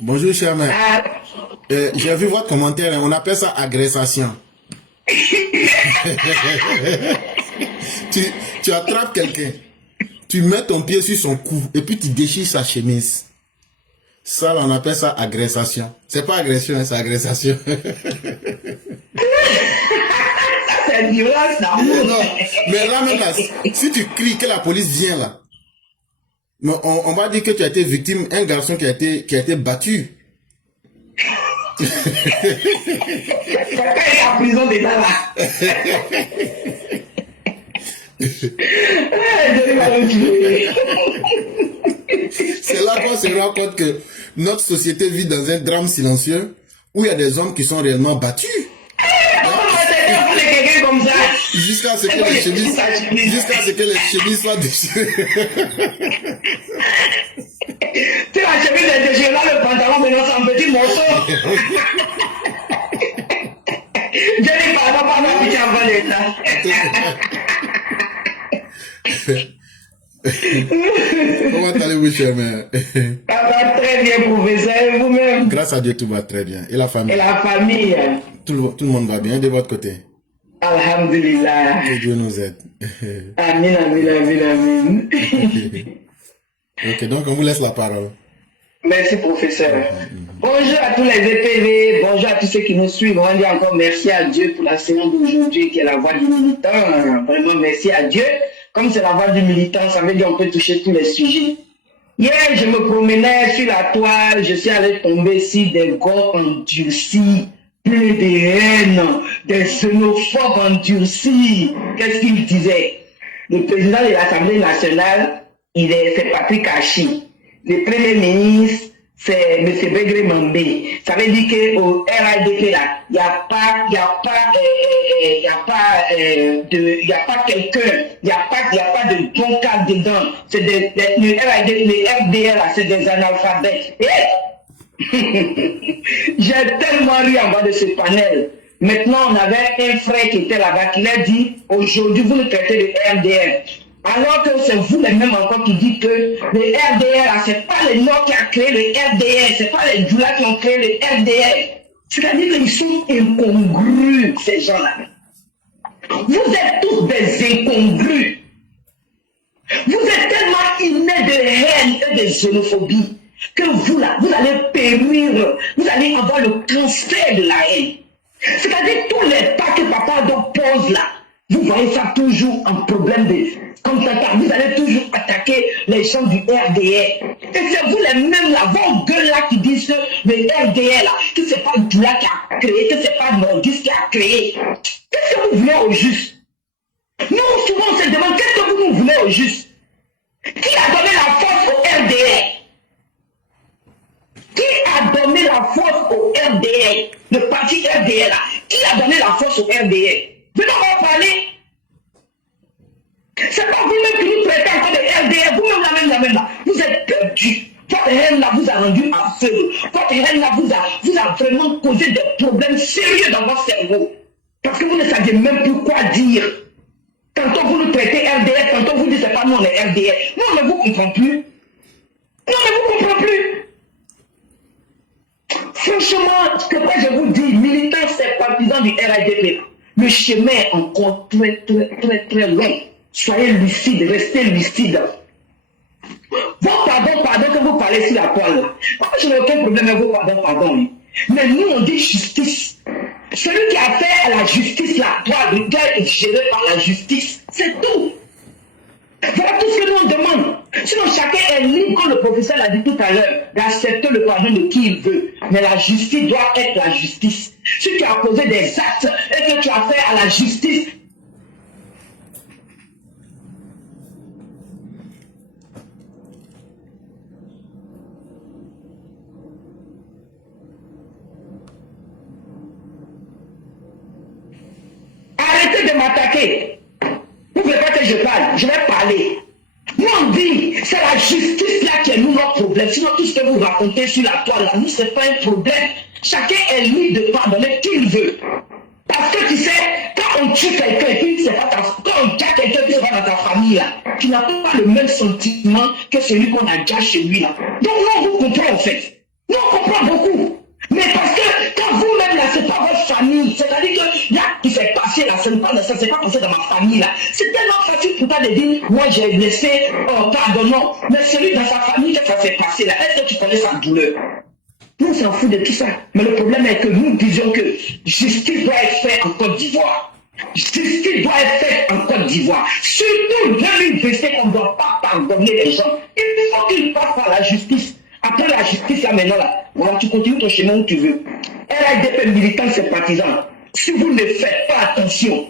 Bonjour, chère mère. J'ai vu votre commentaire, on appelle ça agressation. tu attrapes quelqu'un, tu mets ton pied sur son cou et puis tu déchires sa chemise. Ça, là, on appelle ça agressation. C'est pas agression, hein, c'est agressation. C'est une violence d'amour. Non, mais là, même là, si tu cries que la police vient là, on va dire que tu as été victime, un garçon qui a été battu. Quelqu'un est en prison déjà là. C'est là qu'on se rend compte que notre société vit dans un drame silencieux où il y a des hommes qui sont réellement battus. Comme ça. Jusqu'à ce que les chemises soient déchirées. Tu la chemise est déchirée, là, le pantalon maintenant c'est un petit morceau. Je n'ai pas pitié avant l'état. Comment allez-vous, chère mère? Ça va très bien, professeur, et vous-même? Grâce à Dieu, tout va très bien. Et la famille? Et la famille? Tout le monde va bien de votre côté? Alhamdulillah. Que Dieu nous aide. Amin, amin, amin, amin. Ok, donc on vous laisse la parole. Merci, professeur. Bonjour à tous les EPV, bonjour à tous ceux qui nous suivent. On dit encore merci à Dieu pour la séance d'aujourd'hui qui est la voix du militant. Vraiment merci à Dieu. Comme c'est la voix du militant, ça veut dire qu'on peut toucher tous les sujets. Hier, je me promenais sur la toile, je suis allé tomber sur des gars endurcis, plein de haine, des xénophobes endurcis. Qu'est-ce qu'il disait? Le président de l'Assemblée nationale, c'est Patrick Hachi. Le premier ministre, c'est M. Begré Mambé. Ça veut dire qu'au RADP, là, il n'y a pas quelqu'un, il n'y a pas de bon cas dedans. C'est le RDR, là, c'est des analphabètes. J'ai tellement ri en bas de ce panel. Maintenant, on avait un frère qui était là-bas qui l'a dit, aujourd'hui, vous nous traitez de RDR. Alors que c'est vous les mêmes encore qui dites que le RDR, c'est pas le Nord qui a créé le RDR, c'est pas les Djoula qui ont créé le RDR. C'est-à-dire qu'ils sont incongrus, ces gens-là. Vous êtes tous des incongrus. Vous êtes tellement innés de haine et de xénophobie que vous, là, vous allez périr, vous allez avoir le cancer de la haine. C'est-à-dire tous les pas que Papa Ado pose là, vous voyez ça toujours en problème de... Comme ça, vous allez toujours attaquer les gens du RDR. Et c'est vous les mêmes là, vos gueules là qui disent que le RDR là, que c'est pas Djoula qui a créé, que c'est pas Nordis qui a créé. Qu'est-ce que vous voulez au juste? Nous, souvent, on se demande qu'est-ce que vous nous voulez au juste? Qui a donné la force au RDR? Qui a donné la force au RDR? Le parti RDR là. Qui a donné la force au RDR? Venez, on va parler. C'est pas vous-même qui nous traitez encore de RDR, vous-même la même là. Vous êtes perdus. Votre haine là vous a rendu aveugle. Votre haine là vous a vraiment causé des problèmes sérieux dans votre cerveau. Parce que vous ne saviez même plus quoi dire. Tantôt vous nous traitez RDR, tantôt vous dites c'est pas nous on est RDR. Non mais vous ne comprenez plus. Non mais vous ne comprenez plus. Franchement, ce que moi je vous dis, militants, c'est partisans du RADP. Le chemin est encore très long. Soyez lucide, restez lucide. Vos pardon que vous parlez sur la toile là. Moi, je n'ai aucun problème avec vos pardon. Mais nous, on dit justice. Celui qui a fait à la justice la toile, le gars est géré par la justice. C'est tout. Voilà tout ce que nous on demande. Sinon, chacun est libre, comme le professeur l'a dit tout à l'heure, d'accepter le pardon de qui il veut. Mais la justice doit être la justice. Si tu as posé des actes et que tu as fait à la justice, m'attaquer. Vous ne voulez pas que je parle, je vais parler. Nous on dit, c'est la justice là qui est nous notre problème. Sinon tout ce que vous racontez sur la toile là, nous c'est pas un problème. Chacun est libre de pardonner qui il veut. Parce que tu sais, quand on tue quelqu'un, puis c'est pas quand on tue quelqu'un qui est pas dans ta famille là, tu n'as pas le même sentiment que celui qu'on a déjà chez lui là. Donc nous on vous comprend en fait. Nous on comprend beaucoup. Mais parce que quand vous-même là, c'est pas votre famille, c'est-à-dire que là qui s'est passé là, ce n'est pas ça, c'est pas passé dans ma famille là. C'est tellement facile pour toi de dire, moi j'ai blessé, oh pardonnons, mais celui dans sa famille que ça s'est passé là, est-ce que tu connais sa douleur? Nous on s'en fout de tout ça. Mais le problème est que nous disons que justice doit être faite en Côte d'Ivoire. Justice doit être faite en Côte d'Ivoire. Surtout dans une vérité qu'on ne doit pas pardonner les gens. Il faut qu'ils passent par la justice. Après la justice, là maintenant, là, voilà, tu continues ton chemin où tu veux. RADP militants, sympathisants, si vous ne faites pas attention,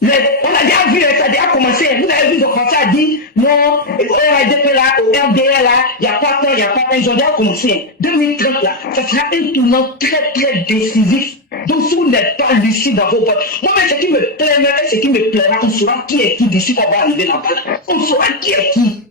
on a déjà vu, ça a déjà commencé, vous avez vu, ils ont commencé à dire, non, au RADP là, au RDA là, il n'y a pas tant, ils ont déjà commencé. 2030 là, ça sera un tournant très très décisif. Donc si vous n'êtes pas lucide dans vos votes, moi-même ce qui me plaira, on saura qui est qui d'ici qu'on va arriver là-bas. On saura qui est qui.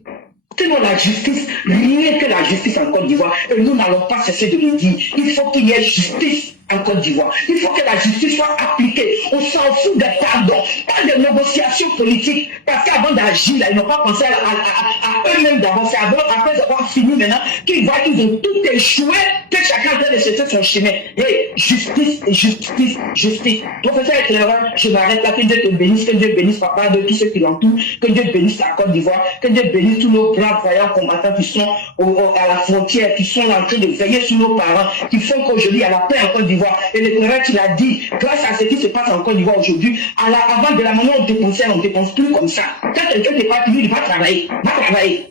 Sinon la justice, rien que la justice en Côte d'Ivoire, et nous n'allons pas cesser de le dire, il faut qu'il y ait justice en Côte d'Ivoire. Il faut que la justice soit appliquée. On s'en fout des pardons, pas de négociations politiques, parce qu'avant d'agir, là, ils n'ont pas pensé à eux-mêmes d'abord, c'est après avoir fini maintenant, qu'ils voient qu'ils ont tout échoué, que chacun doit laisser son chemin. Et justice, justice, justice. Professeur éclaireur, je m'arrête là, que Dieu te bénisse, que Dieu bénisse papa de tous ceux qui l'entourent, que Dieu bénisse la Côte d'Ivoire, que Dieu bénisse tous nos braves voyants combattants qui sont à la frontière, qui sont en train de veiller sur nos parents, qui font qu'aujourd'hui il y a la paix en Côte d'Ivoire. Et l'éclaireur qui l'a dit, grâce à ce qui se passe en Côte d'Ivoire aujourd'hui, avant de la manière on dépensait, on ne dépense plus comme ça. Quand quelqu'un n'est pas tenu, il va travailler.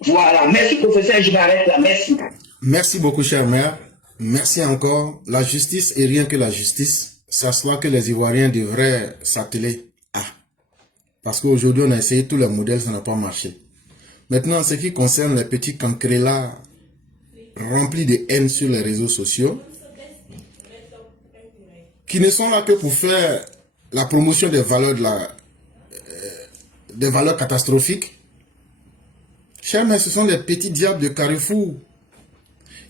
Voilà. Merci professeur, je m'arrête là. Merci. Merci beaucoup, cher maire. Merci encore. La justice et rien que la justice, ça soit que les Ivoiriens devraient s'atteler à. Parce qu'aujourd'hui, on a essayé tous les modèles, ça n'a pas marché. Maintenant, ce qui concerne les petits cancrelats remplis de haine sur les réseaux sociaux, qui ne sont là que pour faire la promotion des valeurs des valeurs catastrophiques. Chers mais ce sont des petits diables de Carrefour.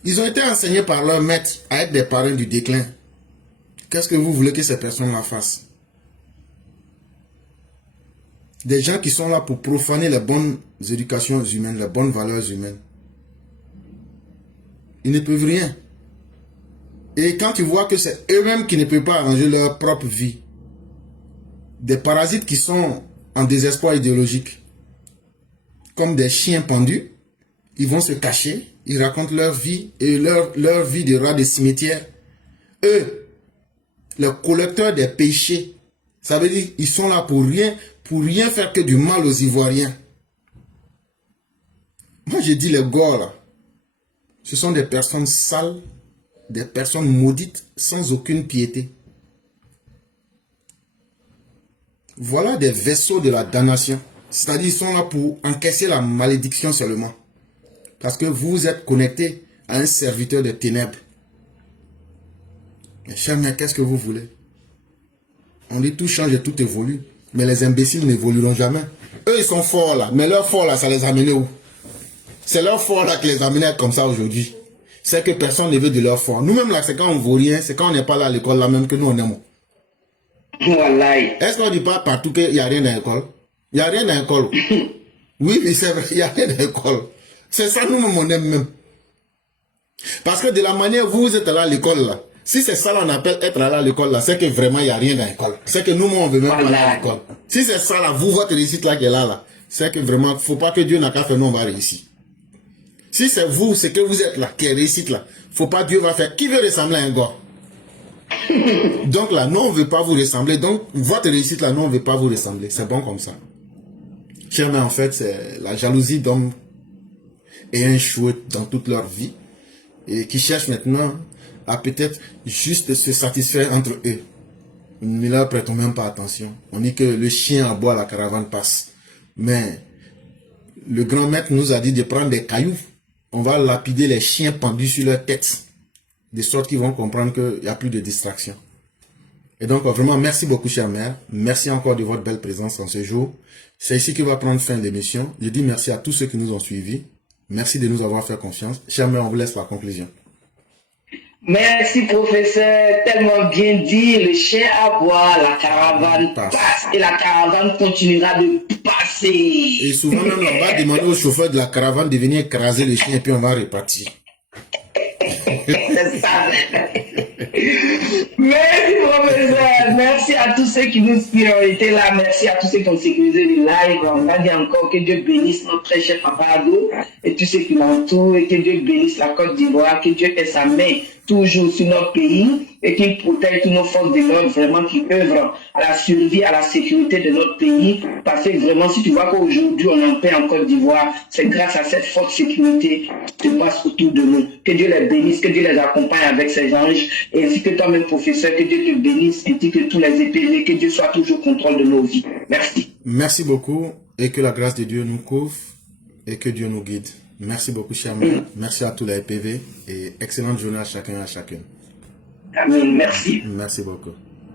Ils ont été enseignés par leur maître à être des parrains du déclin. Qu'est-ce que vous voulez que ces personnes-là fassent? Des gens qui sont là pour profaner les bonnes éducations humaines, les bonnes valeurs humaines. Ils ne peuvent rien. Et quand tu vois que c'est eux-mêmes qui ne peuvent pas arranger leur propre vie, des parasites qui sont en désespoir idéologique, comme des chiens pendus, ils vont se cacher, ils racontent leur vie et leur vie de rat de cimetière. Eux, les collecteurs des péchés, ça veut dire qu'ils sont là pour rien faire que du mal aux Ivoiriens. Moi je dis les gars là, ce sont des personnes sales, des personnes maudites sans aucune piété. Voilà des vaisseaux de la damnation. C'est-à-dire ils sont là pour encaisser la malédiction seulement. Parce que vous êtes connectés à un serviteur des ténèbres. Mais cher mien, qu'est-ce que vous voulez? On dit tout change et tout évolue. Mais les imbéciles n'évolueront jamais. Eux, ils sont forts là. Mais leur fort là, ça les a amenés où? C'est leur fort là qui les a amenés comme ça aujourd'hui. C'est que personne ne veut de leur fort. Nous-mêmes là, c'est quand on ne vaut rien. C'est quand on n'est pas là à l'école là même que nous on aime. Voilà. Est-ce qu'on ne dit pas partout qu'il n'y a rien dans l'école? Il n'y a rien dans l'école. Oui, mais c'est vrai, il n'y a rien dans l'école. C'est ça, nous-mêmes, on aime même. Parce que de la manière vous êtes là à l'école, là, si c'est ça, là, on appelle être là à l'école, là, c'est que vraiment, il n'y a rien dans l'école. C'est que nous, on veut même pas aller à l'école. Si c'est ça, là, vous, votre réussite, là, qui est là, c'est que vraiment, il ne faut pas que Dieu n'a qu'à faire, nous, on va réussir. Si c'est vous, c'est que vous êtes là, qui est réussite, là, il ne faut pas Dieu va faire. Qui veut ressembler à un gars? Donc là, nous, on ne veut pas vous ressembler. Donc, votre réussite, là, nous, on ne veut pas vous ressembler. C'est bon comme ça. Cher, mais en fait, c'est la jalousie d'hommes ayant échoué dans toute leur vie et qui cherchent maintenant à peut-être juste se satisfaire entre eux. Nous ne leur prêtons même pas attention. On dit que le chien aboie, la caravane passe. Mais le grand maître nous a dit de prendre des cailloux. On va lapider les chiens pendus sur leur tête. De sorte qu'ils vont comprendre qu'il n'y a plus de distraction. Et donc, vraiment, merci beaucoup, chère mère. Merci encore de votre belle présence en ce jour. C'est ici que va prendre fin l'émission. Je dis merci à tous ceux qui nous ont suivis. Merci de nous avoir fait confiance. Chère mère, on vous laisse la conclusion. Merci, professeur. Tellement bien dit. Le chien aboie, la caravane passe et la caravane continuera de passer. Et souvent même, on va demander au chauffeur de la caravane de venir écraser le chien et puis on va repartir. C'est ça. Merci, professeur. Merci à tous ceux qui nous suivent, ont été là. Merci à tous ceux qui ont sécurisé le live. On va dire encore que Dieu bénisse notre très cher Papa Ado et tous ceux qui l'entourent, et que Dieu bénisse la Côte d'Ivoire, que Dieu ait sa main toujours sur notre pays et qu'il protège toutes nos forces de l'ordre vraiment qui œuvrent à la survie, à la sécurité de notre pays. Parce que vraiment, si tu vois qu'aujourd'hui on est en paix en Côte d'Ivoire, c'est grâce à cette forte sécurité qui se passe autour de nous. Que Dieu les bénisse, que Dieu les accompagne avec ses anges, et ainsi que toi-même, professeur, que Dieu te bénisse, ainsi que tous les EPV, que Dieu soit toujours au contrôle de nos vies. Merci. Merci beaucoup et que la grâce de Dieu nous couvre et que Dieu nous guide. Merci beaucoup, chère mère. Merci à tous les EPV et excellente journée à chacun et à chacune. Amen. Merci. Merci beaucoup.